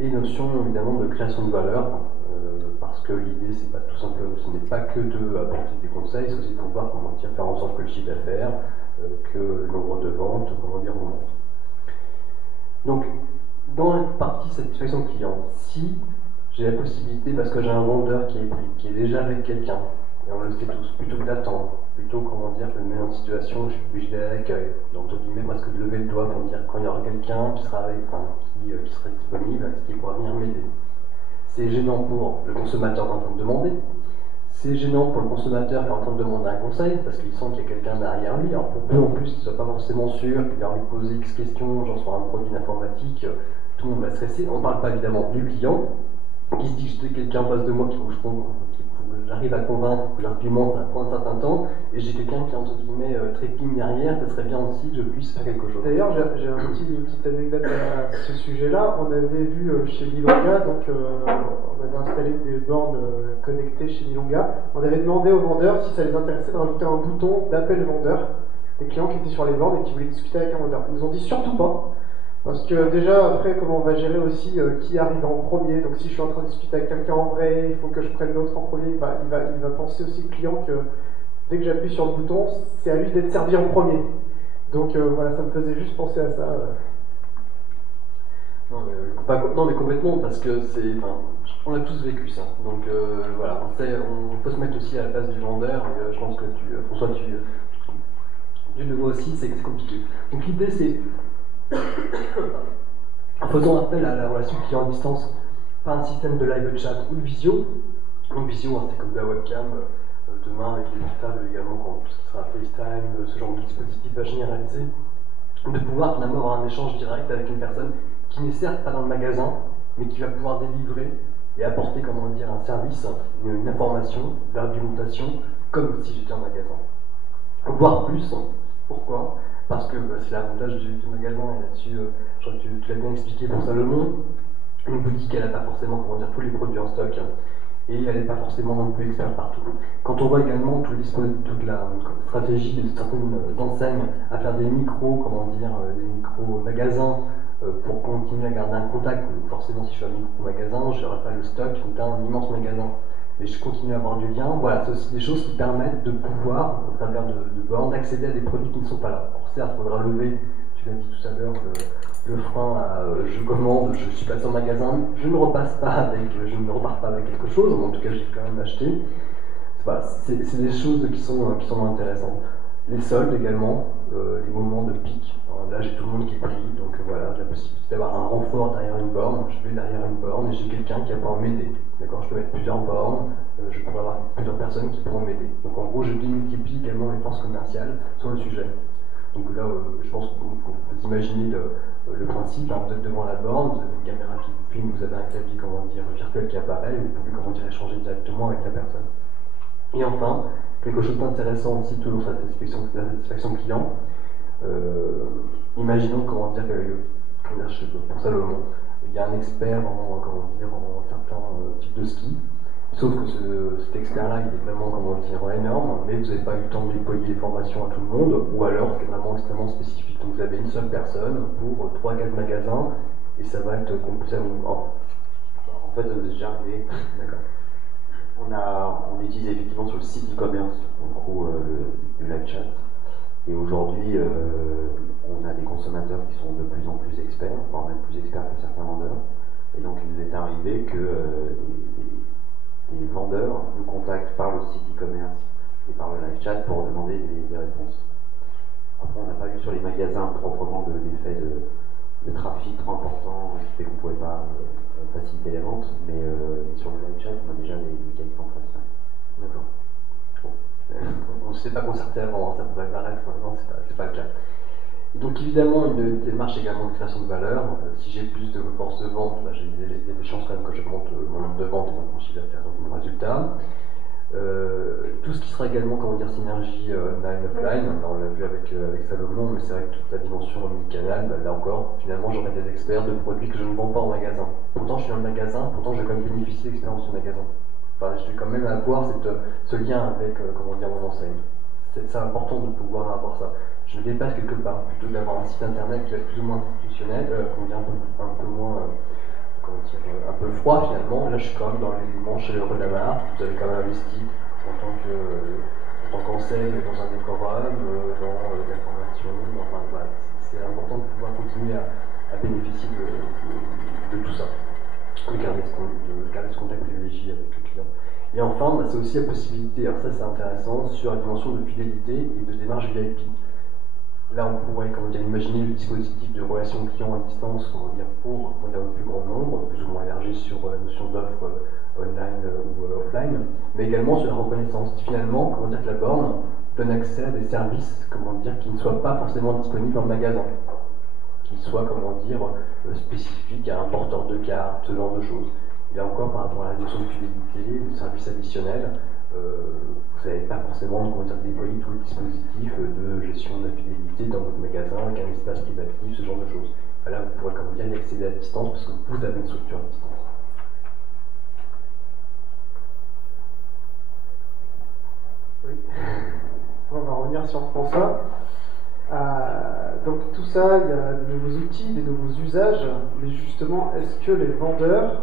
Et notion évidemment de création de valeur, parce que l'idée c'est pas tout simplement, ce n'est pas que de apporter des conseils, c'est aussi de pouvoir faire en sorte que le chiffre d'affaires, que le nombre de ventes, augmente. Donc, dans la partie satisfaction client, si j'ai la possibilité, parce que j'ai un vendeur qui est déjà avec quelqu'un, et on le sait tous, plutôt que d'attendre, plutôt je le mets en situation où je vais à l'accueil, donc entre guillemets presque de lever le doigt pour me dire quand il y aura quelqu'un qui sera disponible, qui pourra venir m'aider. C'est gênant pour le consommateur en train de demander, C'est gênant pour le consommateur qui est en train de demander un conseil, parce qu'il sent qu'il y a quelqu'un derrière lui. Alors pour peu en plus, il ne soit pas forcément sûr, qu'il a envie de poser X questions, genre sur un produit informatique, tout le monde va stresser. On ne parle pas évidemment du client, qui se dit que j'ai quelqu'un en face de moi qu'il faut que j'arrive à convaincre, que l'argument ça prend un certain temps, et j'ai quelqu'un qui entre guillemets trépigne derrière, ça serait bien aussi que je puisse faire quelque chose. D'ailleurs, j'ai une petite anecdote à ce sujet-là. On avait vu chez Milonga, donc on avait installé des bornes connectées chez Milonga. On avait demandé aux vendeurs si ça les intéressait de rajouter un bouton d'appel vendeur, des clients qui étaient sur les bornes et qui voulaient discuter avec un vendeur. Ils nous ont dit surtout pas. Parce que déjà, après, comment on va gérer aussi qui arrive en premier. Donc si je suis en train de discuter avec quelqu'un en vrai, il faut que je prenne l'autre en premier. Bah, il va penser aussi le client que dès que j'appuie sur le bouton, c'est à lui d'être servi en premier. Donc voilà, ça me faisait juste penser à ça. Non mais complètement, parce que c'est, on a tous vécu ça. Donc voilà, on peut se mettre aussi à la place du vendeur. Et, je pense que François, tu le vois aussi, c'est compliqué. Donc l'idée c'est en faisant appel à la relation client à distance par un système de live chat ou de visio. Donc visio, c'est comme de la webcam, demain avec les portables également, quand tout ce qui sera FaceTime, ce genre de dispositif va généraliser, de pouvoir finalement avoir un échange direct avec une personne qui n'est certes pas dans le magasin, mais qui va pouvoir délivrer et apporter, comment dire, un service, une information, de l'argumentation, comme si j'étais en magasin. Voire plus. Pourquoi ? Parce que c'est l'avantage du magasin, et là-dessus, je crois que tu l'as bien expliqué pour Salomon. Une boutique, elle n'a pas forcément, comment dire, tous les produits en stock, et elle n'est pas forcément non plus experte partout. Quand on voit également toute la stratégie de certaines enseignes à faire des des micro-magasins pour continuer à garder un contact, forcément si je suis un micro-magasin, je n'aurai pas le stock d'un immense magasin. Mais je continue à avoir du lien. Voilà, c'est aussi des choses qui permettent de pouvoir, au travers de bornes, d'accéder à des produits qui ne sont pas là. Alors certes, il faudra lever, tu l'as dit tout à l'heure, le frein à je commande, je suis passé en magasin, je ne repars pas avec quelque chose, mais en tout cas, j'ai quand même acheté. Voilà, c'est des choses qui sont intéressantes. Les soldes également, les moments de pic. Alors là, j'ai tout le monde qui est pris, donc voilà, j'ai la possibilité d'avoir un renfort derrière une borne. Je vais derrière une borne et j'ai quelqu'un qui va pouvoir m'aider. D'accord, je peux mettre plusieurs bornes, je pourrais avoir plusieurs personnes qui pourront m'aider. Donc en gros, je démultiplie également les forces commerciales sur le sujet. Donc là, je pense qu'il faut imaginer le principe. Hein, vous êtes devant la borne, vous avez une caméra qui vous filme, vous avez un clavier virtuel qui apparaît, et vous pouvez échanger directement avec la personne. Et enfin, quelque chose d'intéressant aussi, toujours sur la satisfaction client. Imaginons, pour Salomon, il y a un expert en certains types de ski, sauf que cet expert-là, il est vraiment, énorme, mais vous n'avez pas eu le temps de déployer les formations à tout le monde, ou alors c'est vraiment extrêmement spécifique. Donc vous avez une seule personne pour 3-4 magasins, et ça va être composé En fait, on est déjà arrivé. D'accord. On utilise effectivement sur le site e-commerce, en gros, le live chat. Et aujourd'hui, on a des consommateurs qui sont de plus en plus experts, voire même plus experts que certains vendeurs. Et donc, il nous est arrivé que des vendeurs nous contactent par le site e-commerce et par le live chat pour demander des réponses. Après, on n'a pas eu sur les magasins proprement d'effet de trafic trop important, ce qui fait qu'on ne pouvait pas faciliter les ventes, mais sur le live chat, on a déjà des qualités en face. D'accord. Bon. On ne s'est pas concerté avant, ça pourrait paraître, non, c'est pas le cas. Et donc évidemment, une démarche également de création de valeur. Si j'ai plus de force de vente, j'ai des chances quand même que j'augmente mon nombre de ventes et donc mon chiffre d'affaires, donc mon résultat. Tout ce qui sera également, synergie online, offline, on l'a vu avec Salomon, mais c'est vrai que toute la dimension omnicanal, là encore, finalement j'aurai des experts de produits que je ne vends pas en magasin. Pourtant je suis dans le magasin, pourtant je vais quand même bénéficier de l'expérience du magasin. Enfin, je vais quand même avoir ce lien avec mon enseigne. C'est important de pouvoir avoir ça. Je me dépasse quelque part, plutôt que d'avoir un site internet qui va être plus ou moins institutionnel, un peu froid finalement. Là je suis quand même dans l'élément chez le Redamar, vous avez quand même investi en tant qu'enseigne dans un décorum, dans l'information, voilà. C'est important de pouvoir continuer à bénéficier de tout ça, de garder ce contact privilégié avec le client. Et enfin, c'est aussi la possibilité, alors ça c'est intéressant, sur la dimension de fidélité et de démarche VIP. Là, on pourrait imaginer le dispositif de relation client à distance pour un plus grand nombre, plus ou moins élargi sur la notion d'offre online ou offline. mais également sur la reconnaissance. Finalement, comment dire que la borne donne accès à des services, comment dire, qui ne soient pas forcément disponibles en magasin, qui soient, comment dire, spécifiques à un porteur de carte, ce genre de choses. Et là encore, par rapport à la notion de fidélité, de service additionnel, vous n'avez pas forcément déployer tout le dispositif de gestion de la fidélité dans votre magasin avec un espace privatif, ce genre de choses. Là, vous pourrez, comment dire, y accéder à distance parce que vous avez une structure à distance. Oui. On va revenir si on reprend ça. Donc tout ça, il y a de nouveaux outils, des nouveaux usages, mais justement, est-ce que les vendeurs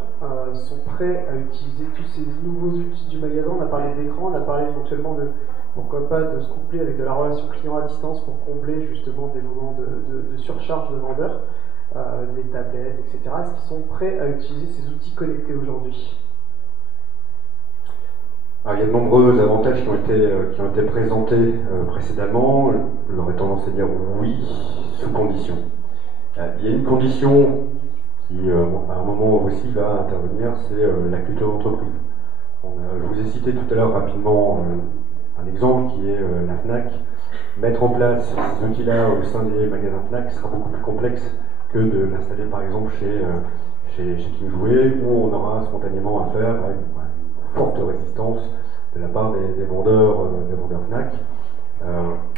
sont prêts à utiliser tous ces nouveaux outils du magasin? On a parlé d'écran, on a parlé éventuellement de, pourquoi pas, de se coupler avec de la relation client à distance pour combler justement des moments de surcharge de vendeurs, les tablettes, etc. Est-ce qu'ils sont prêts à utiliser ces outils connectés aujourd'hui? Alors, il y a de nombreux avantages qui ont été présentés précédemment. J'aurais tendance à dire oui, sous condition. Il y a une condition qui, à un moment aussi, va intervenir, c'est la culture d'entreprise. Je vous ai cité tout à l'heure rapidement un exemple qui est la FNAC. Mettre en place ces outils-là au sein des magasins FNAC sera beaucoup plus complexe que de l'installer par exemple chez King Jouet, où on aura spontanément affaire à une forte résistance de la part des vendeurs FNAC,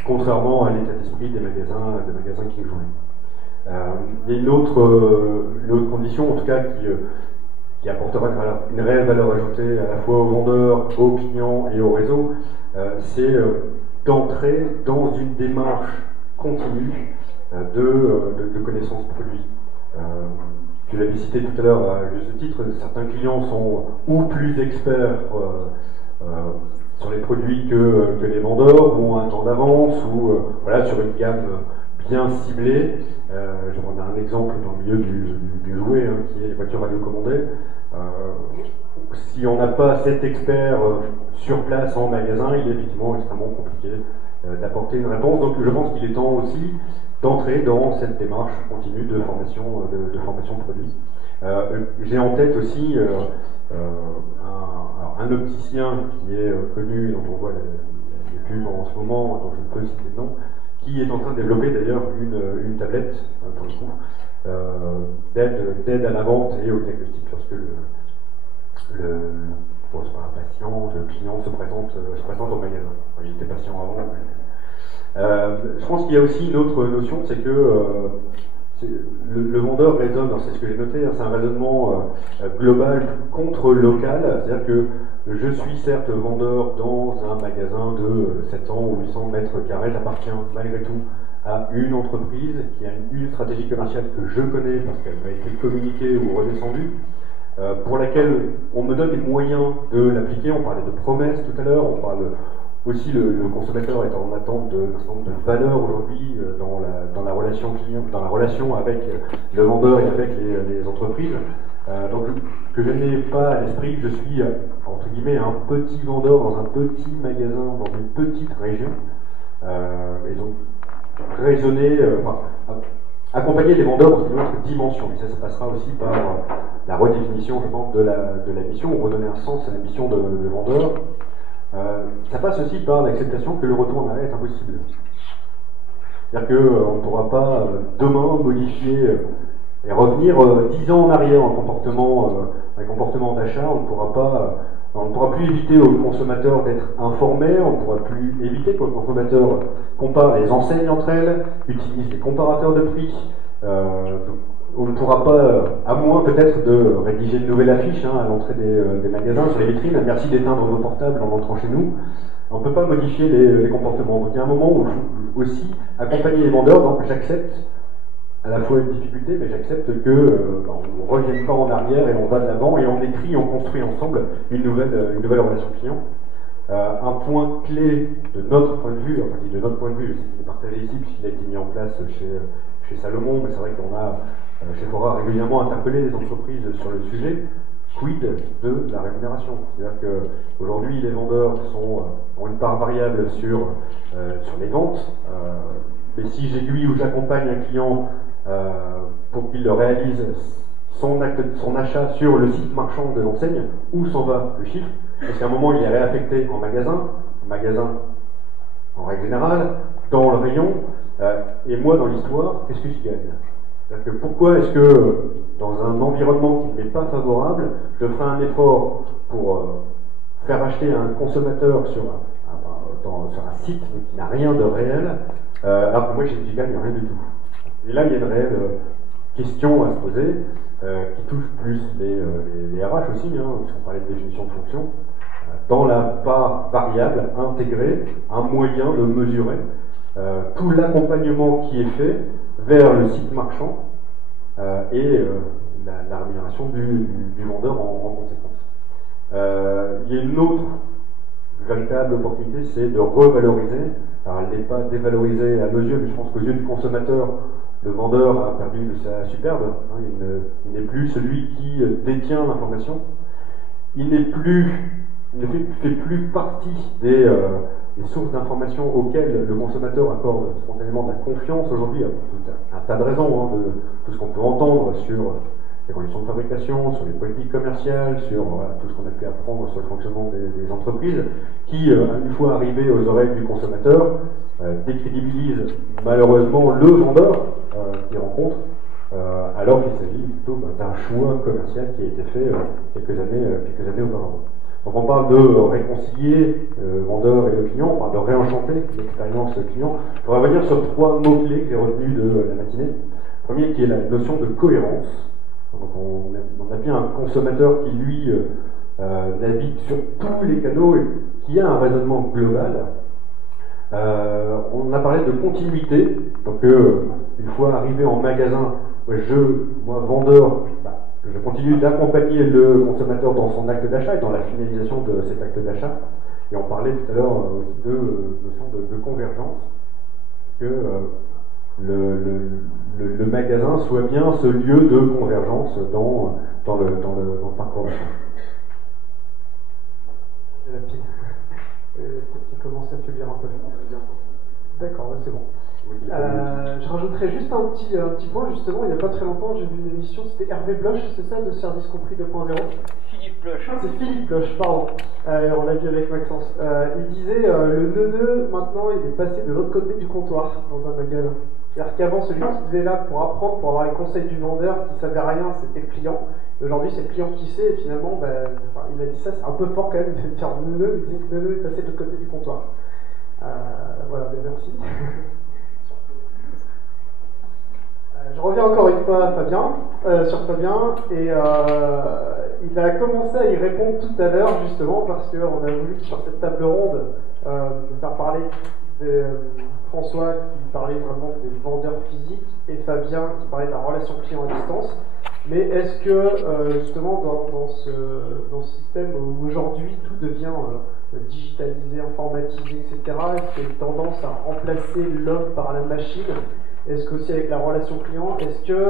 contrairement à l'état d'esprit des magasins King Jouet. Il y a une autre condition, en tout cas, qui apportera une réelle valeur ajoutée à la fois aux vendeurs, aux clients et au réseau, c'est d'entrer dans une démarche continue de connaissance produit. Tu l'avais cité tout à l'heure à juste titre, certains clients sont ou plus experts sur les produits que les vendeurs, ou un temps d'avance, ou voilà, sur une gamme bien ciblée. Je prends un exemple dans le milieu du jouet, qui est les voitures radiocommandées. Si on n'a pas cet expert sur place en magasin, il est effectivement extrêmement compliqué d'apporter une réponse. Donc je pense qu'il est temps aussi d'entrer dans cette démarche continue de formation produit. J'ai en tête aussi un opticien qui est connu, dont on voit les pubs en ce moment, dont je ne peux citer le nom, qui est en train de développer d'ailleurs une tablette, pour le coup, d'aide à la vente et au diagnostic lorsque c'est pas un patient, le client se présente au magasin. Enfin, il était patient avant. Je pense qu'il y a aussi une autre notion, c'est que le vendeur raisonne, c'est ce que j'ai noté, c'est un raisonnement global contre local, c'est-à-dire que je suis certes vendeur dans un magasin de 700 ou 800 mètres carrés, j'appartiens malgré tout à une entreprise qui a une stratégie commerciale que je connais parce qu'elle m'a été communiquée ou redescendue, pour laquelle on me donne les moyens de l'appliquer. On parlait de promesses tout à l'heure, on parle aussi le consommateur est en attente d'un certain nombre de valeurs aujourd'hui dans la relation client, dans la relation avec le vendeur et avec les entreprises. Donc que je n'ai pas à l'esprit que je suis entre guillemets un petit vendeur dans un petit magasin dans une petite région, et donc raisonner, accompagner les vendeurs dans une autre dimension. Et ça passera aussi par la redéfinition, je pense, de la mission, ou redonner un sens à la mission de vendeur. Ça passe aussi par l'acceptation que le retour en arrière est impossible. C'est-à-dire qu'on ne pourra pas demain modifier et revenir 10 ans en arrière en un comportement d'achat. On ne pourra plus éviter au consommateur d'être informé, on ne pourra plus éviter que le consommateur compare les enseignes entre elles, utilise des comparateurs de prix. On ne pourra pas, à moins peut-être de rédiger une nouvelle affiche à l'entrée des magasins, sur les vitrines, merci d'éteindre vos portables en entrant chez nous. On ne peut pas modifier les comportements. Donc il y a un moment où il faut aussi accompagner les vendeurs, donc j'accepte à la fois une difficulté, mais j'accepte que on ne revienne pas en arrière et on va de l'avant et on écrit, on construit ensemble une nouvelle relation client. Un point clé de notre point de vue, enfin de notre point de vue, c'est partagé ici puisqu'il a été mis en place chez Salomon, mais c'est vrai qu'on a chez Fora régulièrement interpellé les entreprises sur le sujet. Quid de la rémunération? C'est-à-dire qu'aujourd'hui, les vendeurs ont une part variable sur les ventes, mais si j'aiguille ou j'accompagne un client pour qu'il réalise son achat sur le site marchand de l'enseigne, où s'en va le chiffre, parce qu'à un moment il est réaffecté en magasin en règle générale, dans le rayon, et moi dans l'histoire, qu'est-ce que je gagne? C'est-à-dire que pourquoi est-ce que dans un environnement qui ne m'est pas favorable, je ferai un effort pour faire acheter à un consommateur sur un site qui n'a rien de réel, alors que moi j'y gagne rien du tout. Et là il y a une réelle question à se poser, qui touche plus les RH aussi, parce qu'on parlait de définition de fonction, dans la part variable intégrée, un moyen de mesurer tout l'accompagnement qui est fait vers le site marchand et la rémunération du vendeur en conséquence. Il y a une autre véritable opportunité, c'est de revaloriser. Alors elle n'est pas dévalorisée à nos yeux, mais je pense qu'aux yeux du consommateur, le vendeur a perdu de sa superbe. Il n'est plus celui qui détient l'information. Il ne fait plus partie des sources d'informations auxquelles le consommateur accorde spontanément de la confiance aujourd'hui. Il y a un tas de raisons, de tout ce qu'on peut entendre sur les conditions de fabrication, sur les politiques commerciales, sur tout ce qu'on a pu apprendre sur le fonctionnement des entreprises, qui, une fois arrivés aux oreilles du consommateur, décrédibilisent malheureusement le vendeur qu'il rencontre, alors qu'il s'agit plutôt d'un choix commercial qui a été fait quelques années auparavant. Donc on parle de réconcilier le vendeur et le client, on parle de réenchanter l'expérience client. On va revenir sur 3 mots-clés que j'ai retenus de la matinée. Le premier qui est la notion de cohérence. Donc on a bien un consommateur qui lui navigue sur tous les canaux et qui a un raisonnement global. On a parlé de continuité. Donc une fois arrivé en magasin, moi vendeur, je continue d'accompagner le consommateur dans son acte d'achat et dans la finalisation de cet acte d'achat. Et on parlait tout à l'heure aussi de notion de convergence, que le magasin soit bien ce lieu de convergence dans le parcours d'achat. La pile. Qui commence à faiblir un peu. D'accord, c'est bon. Je rajouterais juste un petit point, justement, il n'y a pas très longtemps, j'ai vu une émission, c'était Hervé Bloch, c'est ça, de Service Compris 2.0? Philippe Bloch. C'est Philippe Bloch, pardon. On l'a vu avec Maxence. Il disait, le neuneu, maintenant, il est passé de l'autre côté du comptoir, dans un magasin. C'est-à-dire qu'avant, celui qui devait là pour apprendre, pour avoir les conseils du vendeur, qui ne savait rien, c'était le client. Et aujourd'hui, c'est le client qui sait, et finalement, il a dit ça, c'est un peu fort quand même, de dire neuneu, il dit que neuneu est passé de l'autre côté du comptoir. Voilà, merci. Je reviens encore une fois sur Fabien, et il a commencé à y répondre tout à l'heure, justement, parce qu'on a voulu, sur cette table ronde, faire parler de François qui parlait vraiment des vendeurs physiques, et Fabien qui parlait de la relation client à distance. Mais est-ce que, justement, dans ce système où aujourd'hui tout devient digitalisé, informatisé, etc., est-ce qu'il y a une tendance à remplacer l'homme par la machine? Est-ce qu'aussi avec la relation client, est-ce que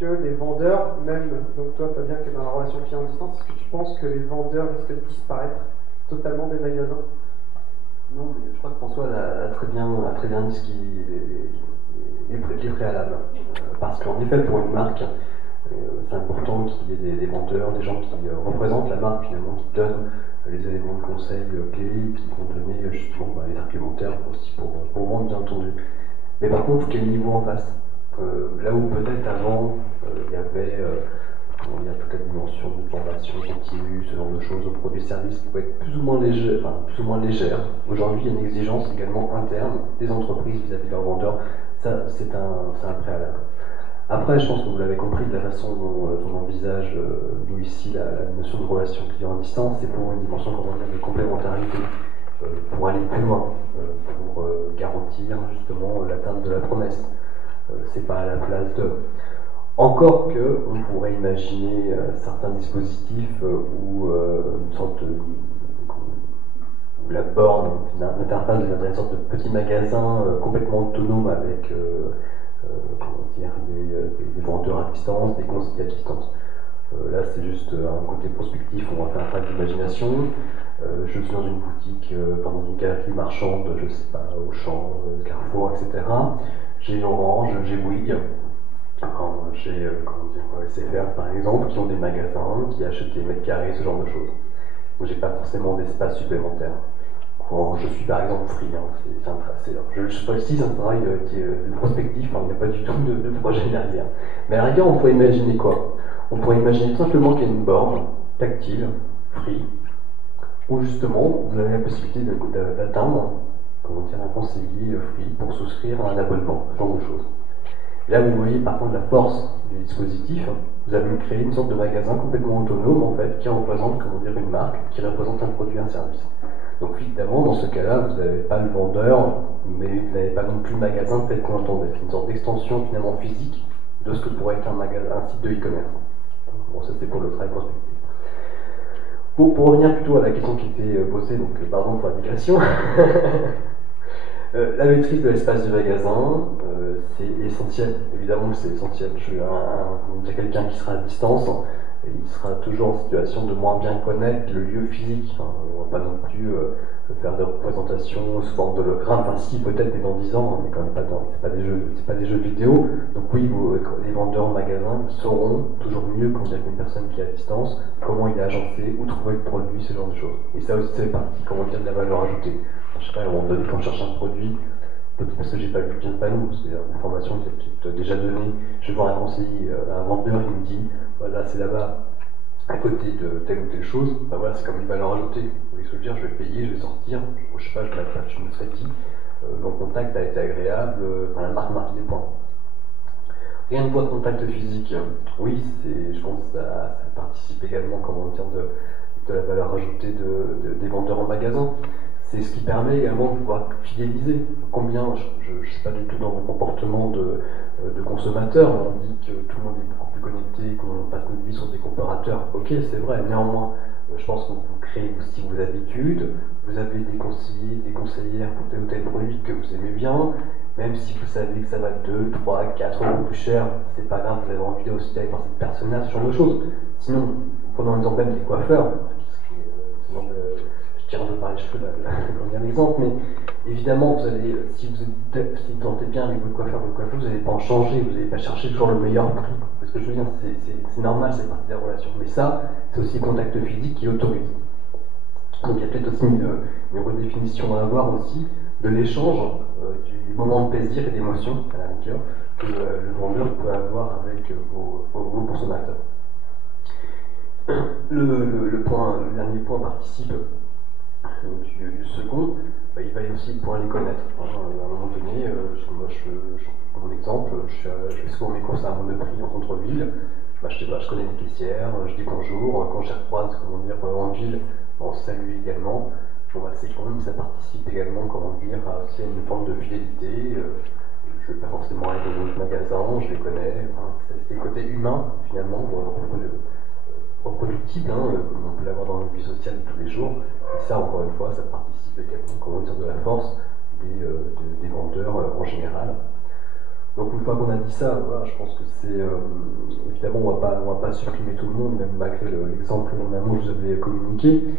les vendeurs, même, donc toi Fabien qui est dans la relation client à distance, est-ce que tu penses que les vendeurs risquent de disparaître totalement des magasins? Non, mais je crois que François a très bien dit ce qui est préalable. Parce qu'en effet, pour une marque, c'est important qu'il y ait des vendeurs, des gens qui représentent la marque finalement, qui donnent les éléments de conseil clés, qui vont donner justement les argumentaires aussi pour vendre, bien entendu. Mais par contre, quel niveau en face? Là où peut-être avant, il y avait toute la dimension de formation continue, ce genre de choses, aux produits et services qui pouvaient être plus ou moins légères. Aujourd'hui, il y a une exigence également interne des entreprises vis-à-vis de leurs vendeurs. Ça, c'est un préalable. Après, je pense que vous l'avez compris, de la façon dont on envisage, nous ici, la notion de relation client à distance, c'est pour une dimension de complémentarité, pour aller plus loin, pour garantir justement l'atteinte de la promesse. C'est pas à la place de. Encore que on pourrait imaginer certains dispositifs où une sorte où la borne, l'interface devient une sorte de petit magasin complètement autonome avec des vendeurs à distance, des conseillers à distance. Là, c'est juste un côté prospectif, on va faire un travail d'imagination. Je suis dans une boutique, dans une galerie marchande, je sais pas, Auchan, Carrefour, etc. J'ai Orange, j'ai Bouygues, j'ai SFR par exemple, qui ont des magasins, qui achètent des mètres carrés, ce genre de choses. Donc j'ai pas forcément d'espace supplémentaire. Quand je suis par exemple free, c'est un tracé. Je précise un travail qui est prospectif, il n'y a pas du tout de projet derrière. Mais à la rigueur, on pourrait imaginer quoi? On pourrait imaginer tout simplement qu'il y a une borne tactile, free, où justement vous avez la possibilité d'atteindre un conseiller free pour souscrire à un abonnement, ce genre de choses. Là, vous voyez par contre la force du dispositif. Vous avez créé une sorte de magasin complètement autonome en fait, qui représente, une marque, qui représente un produit, un service. Donc évidemment, dans ce cas-là, vous n'avez pas le vendeur, mais vous n'avez pas non plus le magasin tel qu'on l'entendait. C'est une sorte d'extension finalement physique de ce que pourrait être un site de e-commerce. Bon, ça c'est pour le travail prospectif. Pour revenir plutôt à la question qui était posée, donc pardon pour la digression. La maîtrise de l'espace du magasin, c'est essentiel, évidemment que c'est essentiel. Je suis quelqu'un qui sera à distance, et il sera toujours en situation de moins bien connaître le lieu physique. On ne va pas non plus faire des représentations sous forme d'hologramme, enfin si peut-être, mais dans 10 ans, on n'est quand même pas dans, c'est pas des jeux vidéo. Donc oui, les vendeurs en magasin sauront toujours mieux quand il y a une personne qui est à distance, comment il est agencé, où trouver le produit, ce genre de choses. Et ça aussi, c'est partie, de la valeur ajoutée. Je sais pas, à un moment donné, quand je cherche un produit, peut-être parce que j'ai pas lu bien le panneau, parce que l'information qui est déjà donnée, je vais voir un conseiller, un vendeur, il me dit, voilà, c'est là-bas, à côté de telle ou telle chose, ben voilà, c'est comme une valeur ajoutée. Vous voyez ce que je veux dire, je vais payer, je vais sortir, je sais pas, je me serais dit, mon contact a été agréable, la marque marque des points. Rien de voit de contact physique, oui, je pense que ça participe également, de la valeur ajoutée des vendeurs en magasin. C'est ce qui permet également de pouvoir fidéliser. Combien, je ne sais pas du tout dans vos comportements de consommateurs, on dit que tout le monde est beaucoup plus connecté, qu'on passe notre vie sur des comparateurs. Ok, c'est vrai, néanmoins, je pense que vous créez aussi vos habitudes, vous avez des conseillers, des conseillères pour tel ou tel produit que vous aimez bien, même si vous savez que ça va 2, 3, 4 euros plus cher, c'est pas grave, vous avez envie aussi d'aller voir cette personne-là, ce genre de choses. Sinon, prenons l'exemple même des coiffeurs, je tire un peu par les cheveux là, un exemple, mais évidemment, vous allez, si vous tentez bien avec votre coiffeur, vous n'allez pas en changer, vous n'allez pas chercher toujours le meilleur prix. Parce que je veux dire, c'est normal, c'est partie de la relation. Mais ça, c'est aussi le contact physique qui l'autorise. Donc il y a peut-être aussi une redéfinition à avoir aussi de l'échange, du moment de plaisir et d'émotion, à la rigueur, que le vendeur peut avoir avec vos consommateurs. Le dernier point participe du second, il va aussi pouvoir les connaître. À un moment donné, pour mon exemple, je fais souvent mes courses à un monde de prix en centre-ville. Je connais les caissières, je dis bonjour. Quand je les recroise en ville, on se salue également. C'est quand même, ça participe également, à une forme de fidélité. Je ne vais pas forcément aller dans d'autres magasins, je les connais. C'est le côté humain, finalement, reproductible, on peut l'avoir dans notre vie sociale de tous les jours. Et ça, encore une fois, ça participe également, de la force des vendeurs en général. Donc une fois qu'on a dit ça, voilà, je pense que c'est évidemment on va pas supprimer tout le monde, même malgré l'exemple en amont que je vous avais communiqué.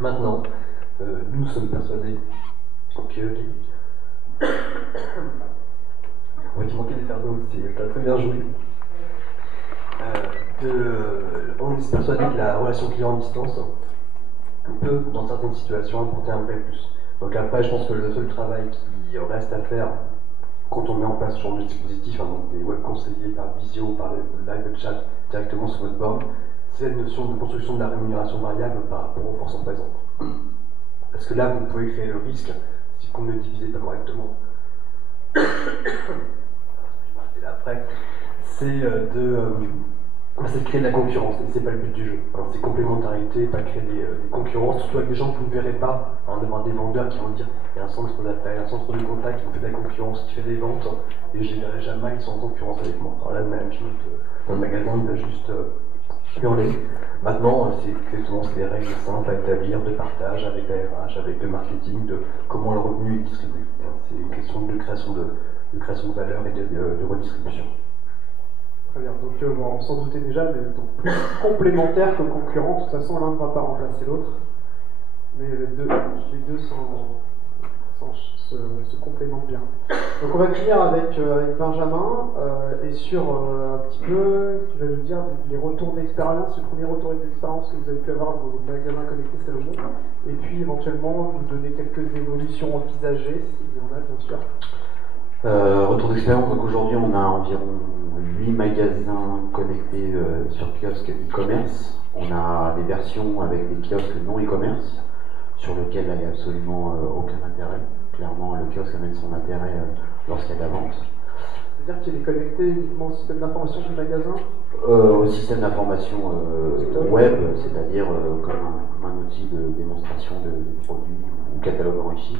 Maintenant, nous sommes persuadés que on va te manquer des faire d'eau aussi, t'as très bien joué. On est persuadé que la relation client à distance peut, dans certaines situations, apporter un vrai plus. Donc après, je pense que le seul travail qui reste à faire quand on met en place ce genre de dispositif, donc des web conseillers par visio, par le live chat directement sur votre borne, c'est la notion de construction de la rémunération variable par rapport aux forces en présence. Parce que là, vous pouvez créer le risque, si vous ne l'utilisez pas correctement, je vais m'arrêter là après, c'est de créer de la concurrence, et c'est pas le but du jeu. C'est complémentarité, pas créer des concurrences, surtout avec des gens que vous ne verrez pas, d'avoir des vendeurs qui vont dire il y a un centre d'appel, un centre de contact qui me fait de la concurrence, qui fait des ventes, et je ne verrai jamais, ils sont en concurrence avec moi. Alors là, le management dans le magasin, il va juste hurler. Maintenant, c'est des règles simples à établir de partage avec la RH, avec le marketing, de comment le revenu est distribué. C'est une question de création de valeur et de redistribution. Très bien, donc on s'en doutait déjà, mais donc plus complémentaire que concurrent, de toute façon l'un ne va pas remplacer l'autre, mais les deux sont se complémentent bien. Donc on va finir avec Benjamin et sur un petit peu, tu vas nous dire les retours d'expérience, le premier retour d'expérience que vous avez pu avoir dans vos magasins connectés Salomon, et puis éventuellement nous donner quelques évolutions envisagées, s'il y en a bien sûr. Retour d'expérience, donc aujourd'hui on a environ 8 magasins connectés sur kiosque e-commerce. On a des versions avec des kiosques non e-commerce, sur lesquels il n'y a absolument aucun intérêt. Clairement, le kiosque amène son intérêt lorsqu'il y a de la vente. C'est-à-dire qu'il est connecté uniquement au système d'information du magasin ? Au système d'information web, c'est-à-dire comme un outil de démonstration de produits ou catalogue enrichi.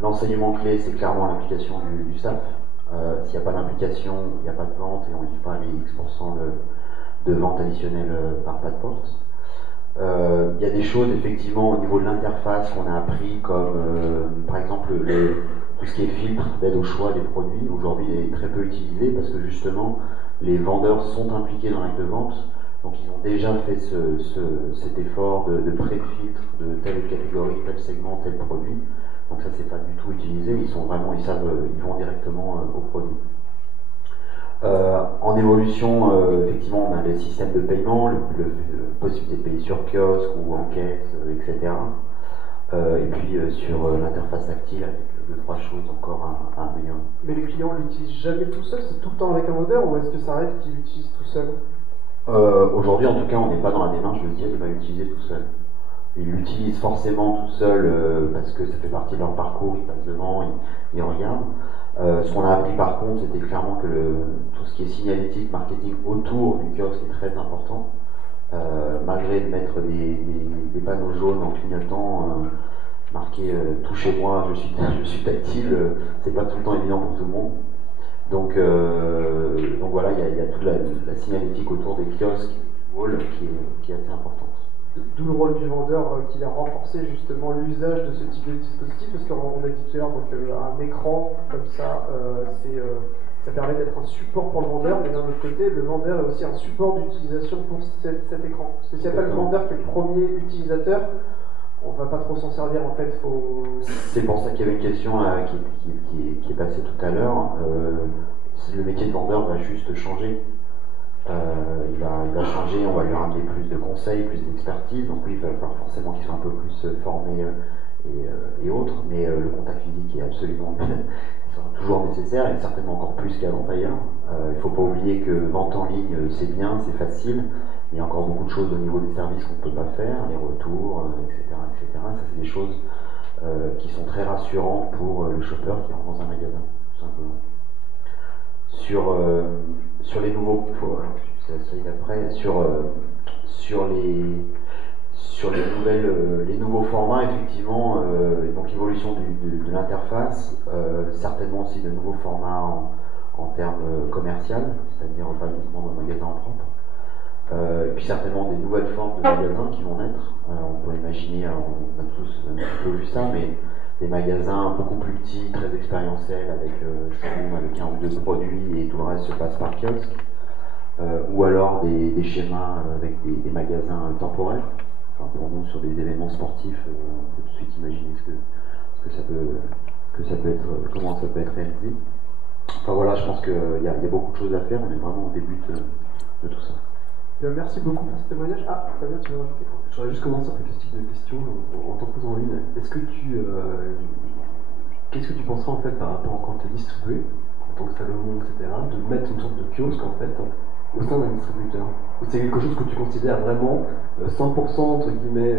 L'enseignement clé, c'est clairement l'implication du staff. S'il n'y a pas d'implication, il n'y a pas de vente et on ne dit pas les X% de vente additionnelle par pas de porte. Il y a des choses effectivement au niveau de l'interface qu'on a appris, comme par exemple tout ce qui est filtre d'aide au choix des produits. Aujourd'hui, il est très peu utilisé parce que justement, les vendeurs sont impliqués dans l'acte de vente. Donc ils ont déjà fait cet effort de pré-filtre de telle catégorie, tel segment, tel produit. Donc ça c'est pas du tout utilisé, ils vont directement au produit. En évolution, effectivement, on a les systèmes de paiement, possibilité de payer sur kiosque ou en caisse, etc. Et puis sur l'interface tactile, avec 2-3 choses encore à améliorer. Mais les clients l'utilisent jamais tout seul, c'est tout le temps avec un vendeur, ou est-ce que ça arrive qu'ils l'utilisent tout seul ? Aujourd'hui, en tout cas, on n'est pas dans la démarche de dire qu'il va l'utiliser tout seul. Ils l'utilisent forcément tout seul parce que ça fait partie de leur parcours, ils passent devant, ils regardent. Ce qu'on a appris par contre, c'était clairement que tout ce qui est signalétique, marketing autour du kiosque est très important. Malgré de mettre des panneaux jaunes en clignotant, marqué touchez-moi, je suis tactile, c'est pas tout le temps évident pour tout le monde. Donc voilà, il y a toute la signalétique autour des kiosques qui est assez importante. D'où le rôle du vendeur qui a renforcé justement l'usage de ce type de dispositif, parce qu'on a dit tout à l'heure, donc un écran comme ça, ça permet d'être un support pour le vendeur, mais d'un autre côté, le vendeur est aussi un support d'utilisation pour cet écran. Parce que s'il n'y a pas le vendeur qui est le premier utilisateur, on ne va pas trop s'en servir en fait. C'est pour ça qu'il y avait une question qui est passée tout à l'heure. Le métier de vendeur va juste changer. Il va changer, on va lui ramener plus de conseils, plus d'expertise, donc oui, il va falloir forcément qu'ils soient un peu plus formés et autres, mais le contact physique est absolument sera toujours nécessaire, et certainement encore plus qu'avant d'ailleurs. Il ne faut pas oublier que vente en ligne, c'est bien, c'est facile, mais il y a encore beaucoup de choses au niveau des services qu'on ne peut pas faire, les retours, etc. Ça, c'est des choses qui sont très rassurantes pour le shopper qui rentre dans un magasin, tout simplement. Sur les nouveaux, sur les nouveaux formats, effectivement, donc évolution de l'interface, certainement aussi de nouveaux formats en termes commercial, c'est-à-dire pas uniquement dans le magasin en propre. Et puis certainement des nouvelles formes de magasins qui vont naître. On peut imaginer, on a tous un petit peu vu ça, mais des magasins beaucoup plus petits, très expérientiels, avec un ou deux produits et tout le reste se passe par kiosque. Ou alors des schémas avec des magasins temporaires. Enfin, pour nous, sur des événements sportifs, on peut tout de suite imaginer comment ça peut être réalisé. Enfin voilà, je pense qu'il y a beaucoup de choses à faire, on est vraiment au début de tout ça. Merci beaucoup pour ce témoignage. Ah, Fabien, tu veux rajouter ? J'aurais juste commencé avec ce type de question en t'en posant une. Qu'est-ce que tu penserais en fait par rapport quand tu es distribué, en tant que Salomon, etc., de mettre une sorte de kiosque en fait au sein d'un distributeur? Ou c'est quelque chose que tu considères vraiment 100% entre guillemets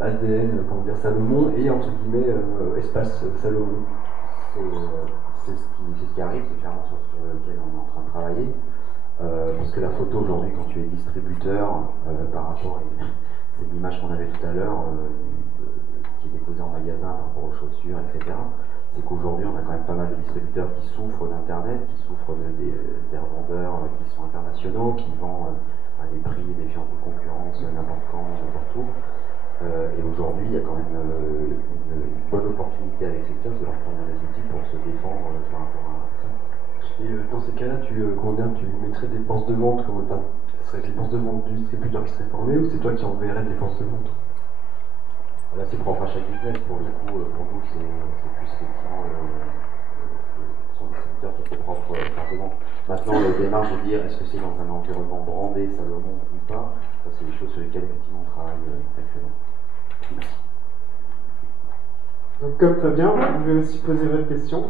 ADN, comment dire, Salomon et entre guillemets espace Salomon? C'est ce qui arrive, c'est clairement sur lequel on est en train de travailler. Parce que la photo aujourd'hui, quand tu es distributeur, par rapport à c'est l'image qu'on avait tout à l'heure, qui est déposée en magasin par rapport aux chaussures, etc., c'est qu'aujourd'hui on a quand même pas mal de distributeurs qui souffrent d'internet, qui souffrent des revendeurs qui sont internationaux, qui vendent à des prix défiant toute concurrence n'importe quand, n'importe où. Et aujourd'hui il y a quand même une bonne opportunité avec ces kiosques de leur fournir des outils pour se défendre par rapport à ça. Et dans ces cas-là, tu mettrais des forces de vente, ce serait les forces de vente du distributeur qui seraient formées, ou c'est toi qui enverrais des forces de vente? Là, c'est propre à chaque business. Pour le coup, pour nous, c'est plus effectivement son distributeur qui fait propre forcément. Maintenant, la démarche de dire est-ce que c'est dans un environnement brandé Salomon ou pas, ça, c'est des choses sur lesquelles effectivement on travaille actuellement. Merci. Donc, comme Fabien, vous pouvez aussi poser votre question.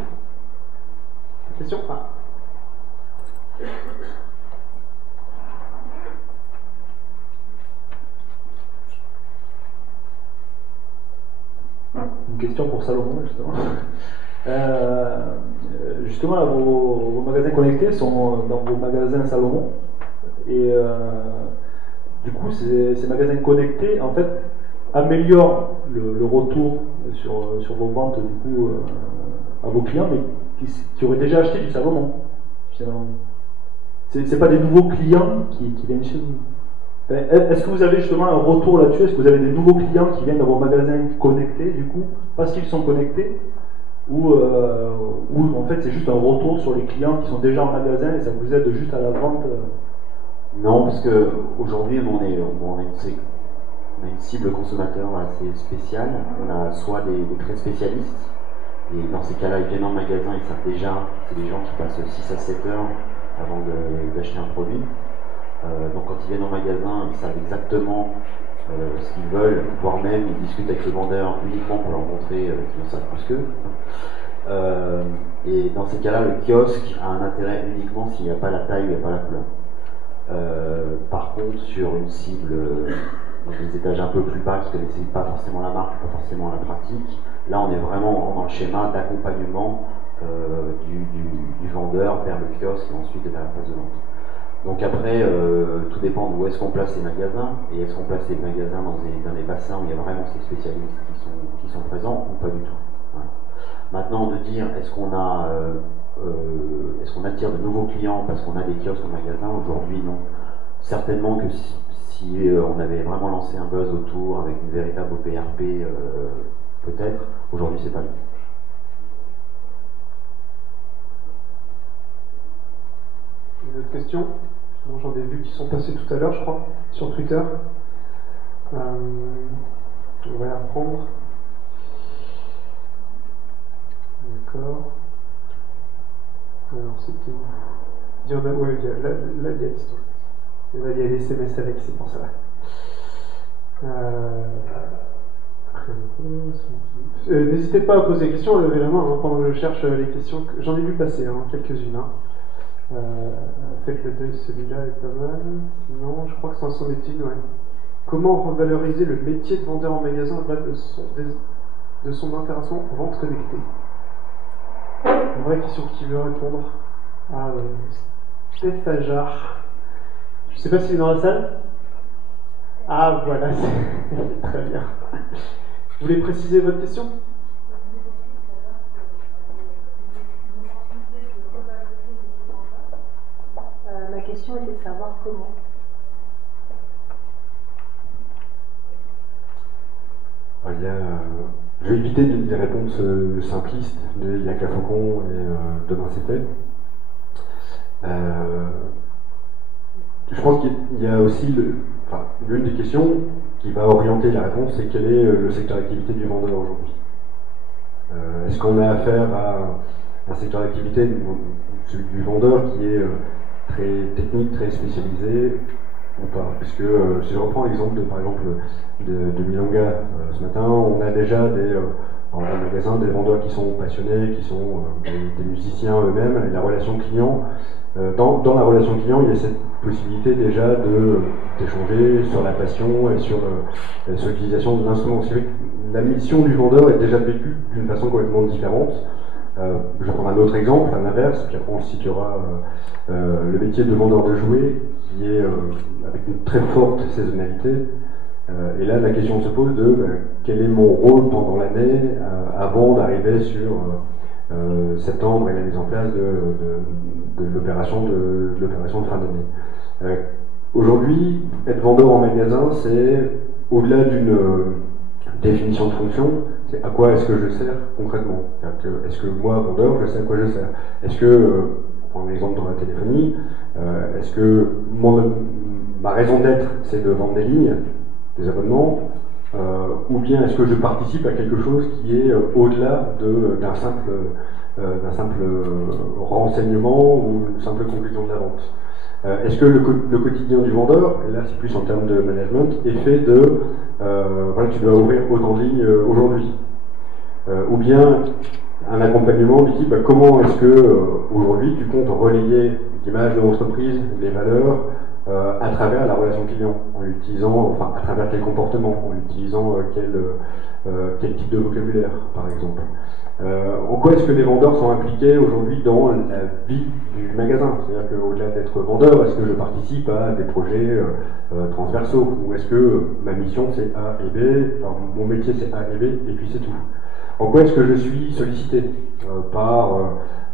Question? Une question pour Salomon, justement. Justement, là, vos magasins connectés sont dans vos magasins Salomon. Et du coup, ces magasins connectés, en fait, améliorent le retour sur vos ventes, du coup, à vos clients, mais qui auraient déjà acheté du Salomon, finalement. C'est pas des nouveaux clients qui viennent chez vous. Est-ce que vous avez justement un retour là-dessus? Est-ce que vous avez des nouveaux clients qui viennent dans vos magasins connectés, du coup, parce qu'ils sont connectés, ou en fait c'est juste un retour sur les clients qui sont déjà en magasin et ça vous aide juste à la vente? Non, parce qu'aujourd'hui on a une cible consommateur assez spéciale. On a soit des très spécialistes, et dans ces cas-là ils viennent en magasin, ils savent déjà, c'est des gens qui passent 6 à 7 heures avant d'acheter un produit. Donc quand ils viennent au magasin, ils savent exactement ce qu'ils veulent, voire même ils discutent avec le vendeur uniquement pour leur montrer qu'ils en savent plus qu'eux. Et dans ces cas-là, le kiosque a un intérêt uniquement s'il n'y a pas la taille ou il n'y a pas la couleur. Par contre, sur une cible dans des étages un peu plus bas qui ne connaissaient pas forcément la marque, pas forcément la pratique, là on est vraiment dans le schéma d'accompagnement du vendeur vers le kiosque et ensuite vers la phase de vente. Donc après, tout dépend d'où est-ce qu'on place les magasins, et est-ce qu'on place les magasins dans les bassins où il y a vraiment ces spécialistes qui sont présents, ou pas du tout. Voilà. Maintenant, de dire est-ce qu'on attire de nouveaux clients parce qu'on a des kiosques au magasin, aujourd'hui non. Certainement que si on avait vraiment lancé un buzz autour avec une véritable OPRP, peut-être, aujourd'hui c'est pas le cas. Une autre question? J'en ai vu qui sont passés tout à l'heure, je crois, sur Twitter. On va la reprendre. D'accord. Alors, c'était où? Il y en a, ouais, là, il y a l'histoire. Et là, il y a les SMS avec, c'est pour ça. N'hésitez pas à poser des questions, levez la main pendant que je cherche les questions. J'en ai vu passer, quelques-unes. Faites le deuil, celui-là est pas mal. Sinon, je crois que ça en sont une, ouais. Comment revaloriser le métier de vendeur en magasin au-delà de son intéressant vente connectée? Une vraie question. Qui veut répondre? Steph Fajar. Je sais pas s'il est dans la salle. Ah, voilà, c'est très bien. Vous voulez préciser votre question? Ma question était de savoir comment. Je vais éviter des réponses simplistes de il n'y a qu'à Faucon et demain c'est fait. Je pense qu'il y a aussi l'une des questions qui va orienter la réponse, c'est quel est le secteur d'activité du vendeur aujourd'hui. Est-ce qu'on a affaire à un secteur d'activité du vendeur qui est très technique, très spécialisé ou pas? Puisque si je reprends l'exemple par exemple de Milonga ce matin, on a déjà dans le magasin des vendeurs qui sont passionnés, qui sont des musiciens eux-mêmes, et la relation client, dans la relation client, il y a cette possibilité déjà d'échanger sur la passion et sur l'utilisation de l'instrument. La mission du vendeur est déjà vécue d'une façon complètement différente. Je vais prendre un autre exemple, à l'inverse, puis après on citera le métier de vendeur de jouets, qui est avec une très forte saisonnalité. Et là, la question se pose de quel est mon rôle pendant l'année avant d'arriver sur septembre et la mise en place de l'opération de fin d'année. Aujourd'hui, être vendeur en magasin, c'est au-delà d'une définition de fonction, c'est à quoi est-ce que je sers concrètement. Est-ce que moi, vendeur, je sais à quoi je sers? Est-ce que, pour prendre l'exemple dans la téléphonie, est-ce que ma raison d'être, c'est de vendre des lignes, des abonnements, ou bien est-ce que je participe à quelque chose qui est au-delà d'un simple renseignement ou une simple conclusion de la vente. Est-ce que le quotidien du vendeur, et là c'est plus en termes de management, est fait de voilà, tu dois ouvrir autant de lignes aujourd'hui, ou bien un accompagnement du type comment est-ce que aujourd'hui tu comptes relayer l'image de l'entreprise, les valeurs à travers la relation client, en utilisant, enfin à travers quel comportement, en utilisant quel type de vocabulaire par exemple. En quoi est-ce que les vendeurs sont impliqués aujourd'hui dans la vie du magasin? C'est-à-dire qu'au-delà d'être vendeur, est-ce que je participe à des projets transversaux? Ou est-ce que ma mission c'est A et B, enfin, mon métier c'est A et B, et puis c'est tout? En quoi est-ce que je suis sollicité par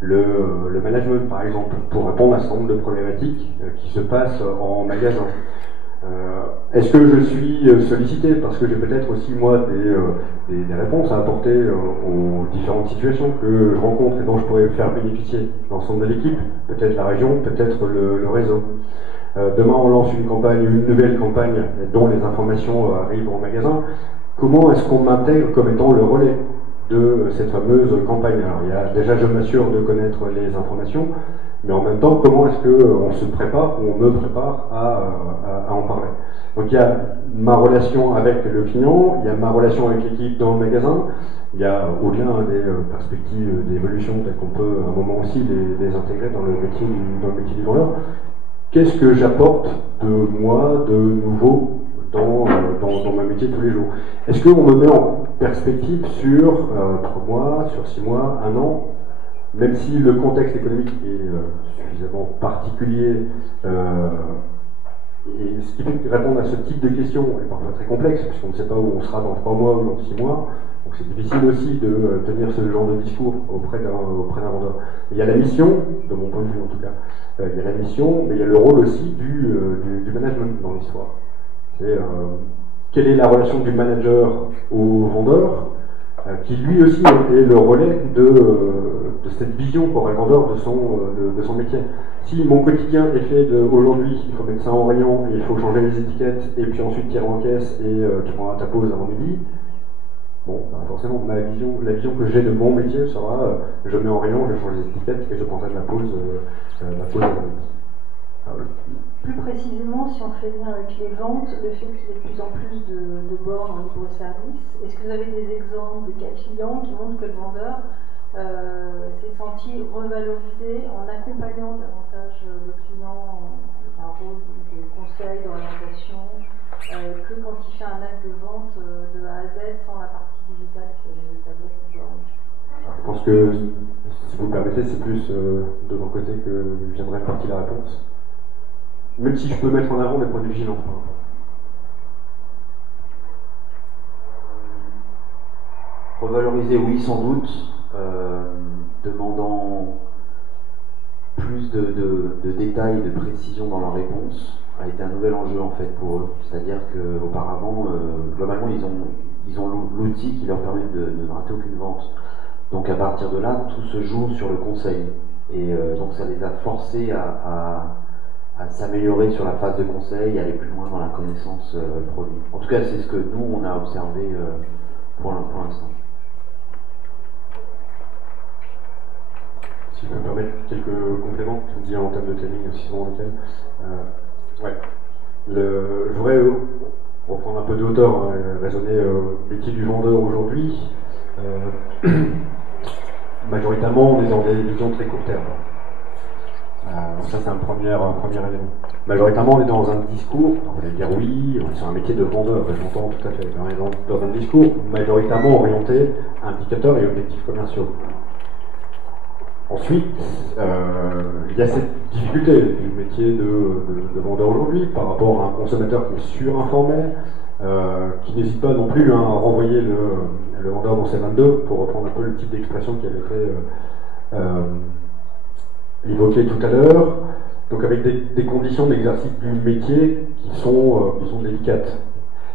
le management, par exemple, pour répondre à un certain nombre de problématiques qui se passent en magasin? Est-ce que je suis sollicité parce que j'ai peut-être aussi moi des réponses à apporter aux différentes situations que je rencontre et dont je pourrais faire bénéficier l'ensemble de l'équipe, peut-être la région, peut-être le réseau. Demain on lance une campagne, une nouvelle campagne dont les informations arrivent en magasin. Comment est-ce qu'on m'intègre comme étant le relais de cette fameuse campagne? Alors déjà je m'assure de connaître les informations, mais en même temps, comment est-ce qu'on se prépare ou on me prépare à en parler? Donc il y a ma relation avec le client, il y a ma relation avec l'équipe dans le magasin, il y a au-delà des perspectives d'évolution, peut-être qu'on peut à un moment aussi les intégrer dans le métier du vendeur. Qu'est-ce que j'apporte de moi, de nouveau, dans ma métier de tous les jours? Est-ce qu'on me met en perspective sur 3 mois, sur 6 mois, 1 an? Même si le contexte économique est suffisamment particulier, et ce qui fait que répondre à ce type de questions est parfois très complexe, puisqu'on ne sait pas où on sera dans 3 mois ou dans 6 mois, donc c'est difficile aussi de tenir ce genre de discours auprès d'un vendeur. Il y a la mission, de mon point de vue en tout cas, il y a la mission, mais il y a le rôle aussi du management dans l'histoire. C'est quelle est la relation du manager au vendeur, qui lui aussi est le relais de cette vision qu'aura le vendeur de son métier. Si mon quotidien est fait de aujourd'hui, il faut mettre ça en rayon, et il faut changer les étiquettes, et puis ensuite tirer en caisse, et tu prendras ta pause avant midi, bon, bah forcément, la vision que j'ai de mon métier sera je mets en rayon, je change les étiquettes, et je prendrai de la pause avant midi. Plus précisément, si on fait lien avec les ventes, le fait qu'il y ait de plus en plus de bornes en libre-service, est-ce que vous avez des exemples de cas clients qui montrent que le vendeur s'est senti revalorisé en accompagnant davantage le client avec un rôle de conseil, d'orientation, que quand il fait un acte de vente de A à Z sans la partie digitale, c'est les tablettes de bornes? Je pense que, si vous me permettez, c'est plus de mon côté que viendrait partie la réponse. Même si je peux mettre en avant des points de vigilance. Revaloriser, oui, sans doute, demandant plus de détails, de précision dans leur réponse, a été un nouvel enjeu en fait pour eux. C'est-à-dire qu'auparavant, globalement, ils ont l'outil qui leur permet de ne rater aucune vente. Donc à partir de là, tout se joue sur le conseil. Et donc ça les a forcés à s'améliorer sur la phase de conseil et aller plus loin dans la connaissance produit. En tout cas, c'est ce que nous, on a observé pour l'instant. Si je peux me permettre quelques compléments, tu me dis en termes de timing aussi souvent lequel. Ouais. Je voudrais reprendre un peu de hauteur, raisonner le métier du vendeur aujourd'hui. Majoritairement, on est dans des visions très court terme. Donc ça c'est un premier élément. Majoritairement on est dans un discours, on va dire oui, c'est un métier de vendeur, j'entends tout à fait, on est dans un discours majoritairement orienté à indicateurs et objectifs commerciaux. Ensuite, il y a cette difficulté du métier de vendeur aujourd'hui par rapport à un consommateur qui est surinformé, qui n'hésite pas non plus à renvoyer le vendeur dans ses 22, pour reprendre un peu le type d'expression qui avait été évoqué tout à l'heure, donc avec des conditions d'exercice du métier qui sont délicates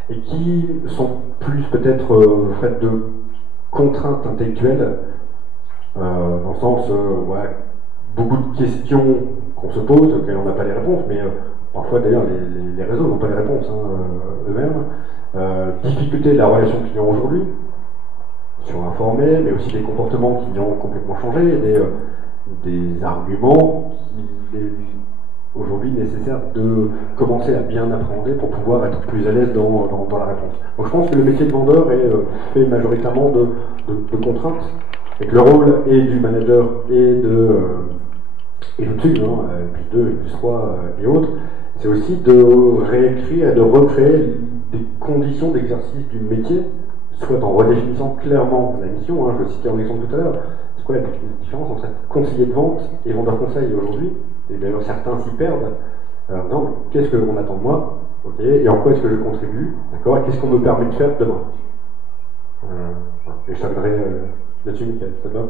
et qui sont plus peut-être faites de contraintes intellectuelles, dans le sens, beaucoup de questions qu'on se pose, auxquelles on n'a pas les réponses, mais parfois d'ailleurs les réseaux n'ont pas les réponses eux-mêmes. Difficulté de la relation client aujourd'hui, sur informé, mais aussi des comportements qui ont complètement changé, des arguments qu'il est aujourd'hui nécessaire de commencer à bien appréhender pour pouvoir être plus à l'aise dans la réponse. Donc je pense que le métier de vendeur est fait majoritairement de contraintes, et que le rôle et du manager et de team, plus 2, plus 3 et autres, c'est aussi de réécrire et de recréer des conditions d'exercice du métier, soit en redéfinissant clairement la mission. Je le citais en exemple tout à l'heure. C'est quoi la différence entre être conseiller de vente et vendeur conseil aujourd'hui? Et d'ailleurs certains s'y perdent. Non, qu'est-ce que l'on attend de moi? Ok, et en quoi est-ce que je contribue? D'accord, et qu'est-ce qu'on me permet de faire demain? Et je terminerai là-dessus, Michael, ça te va?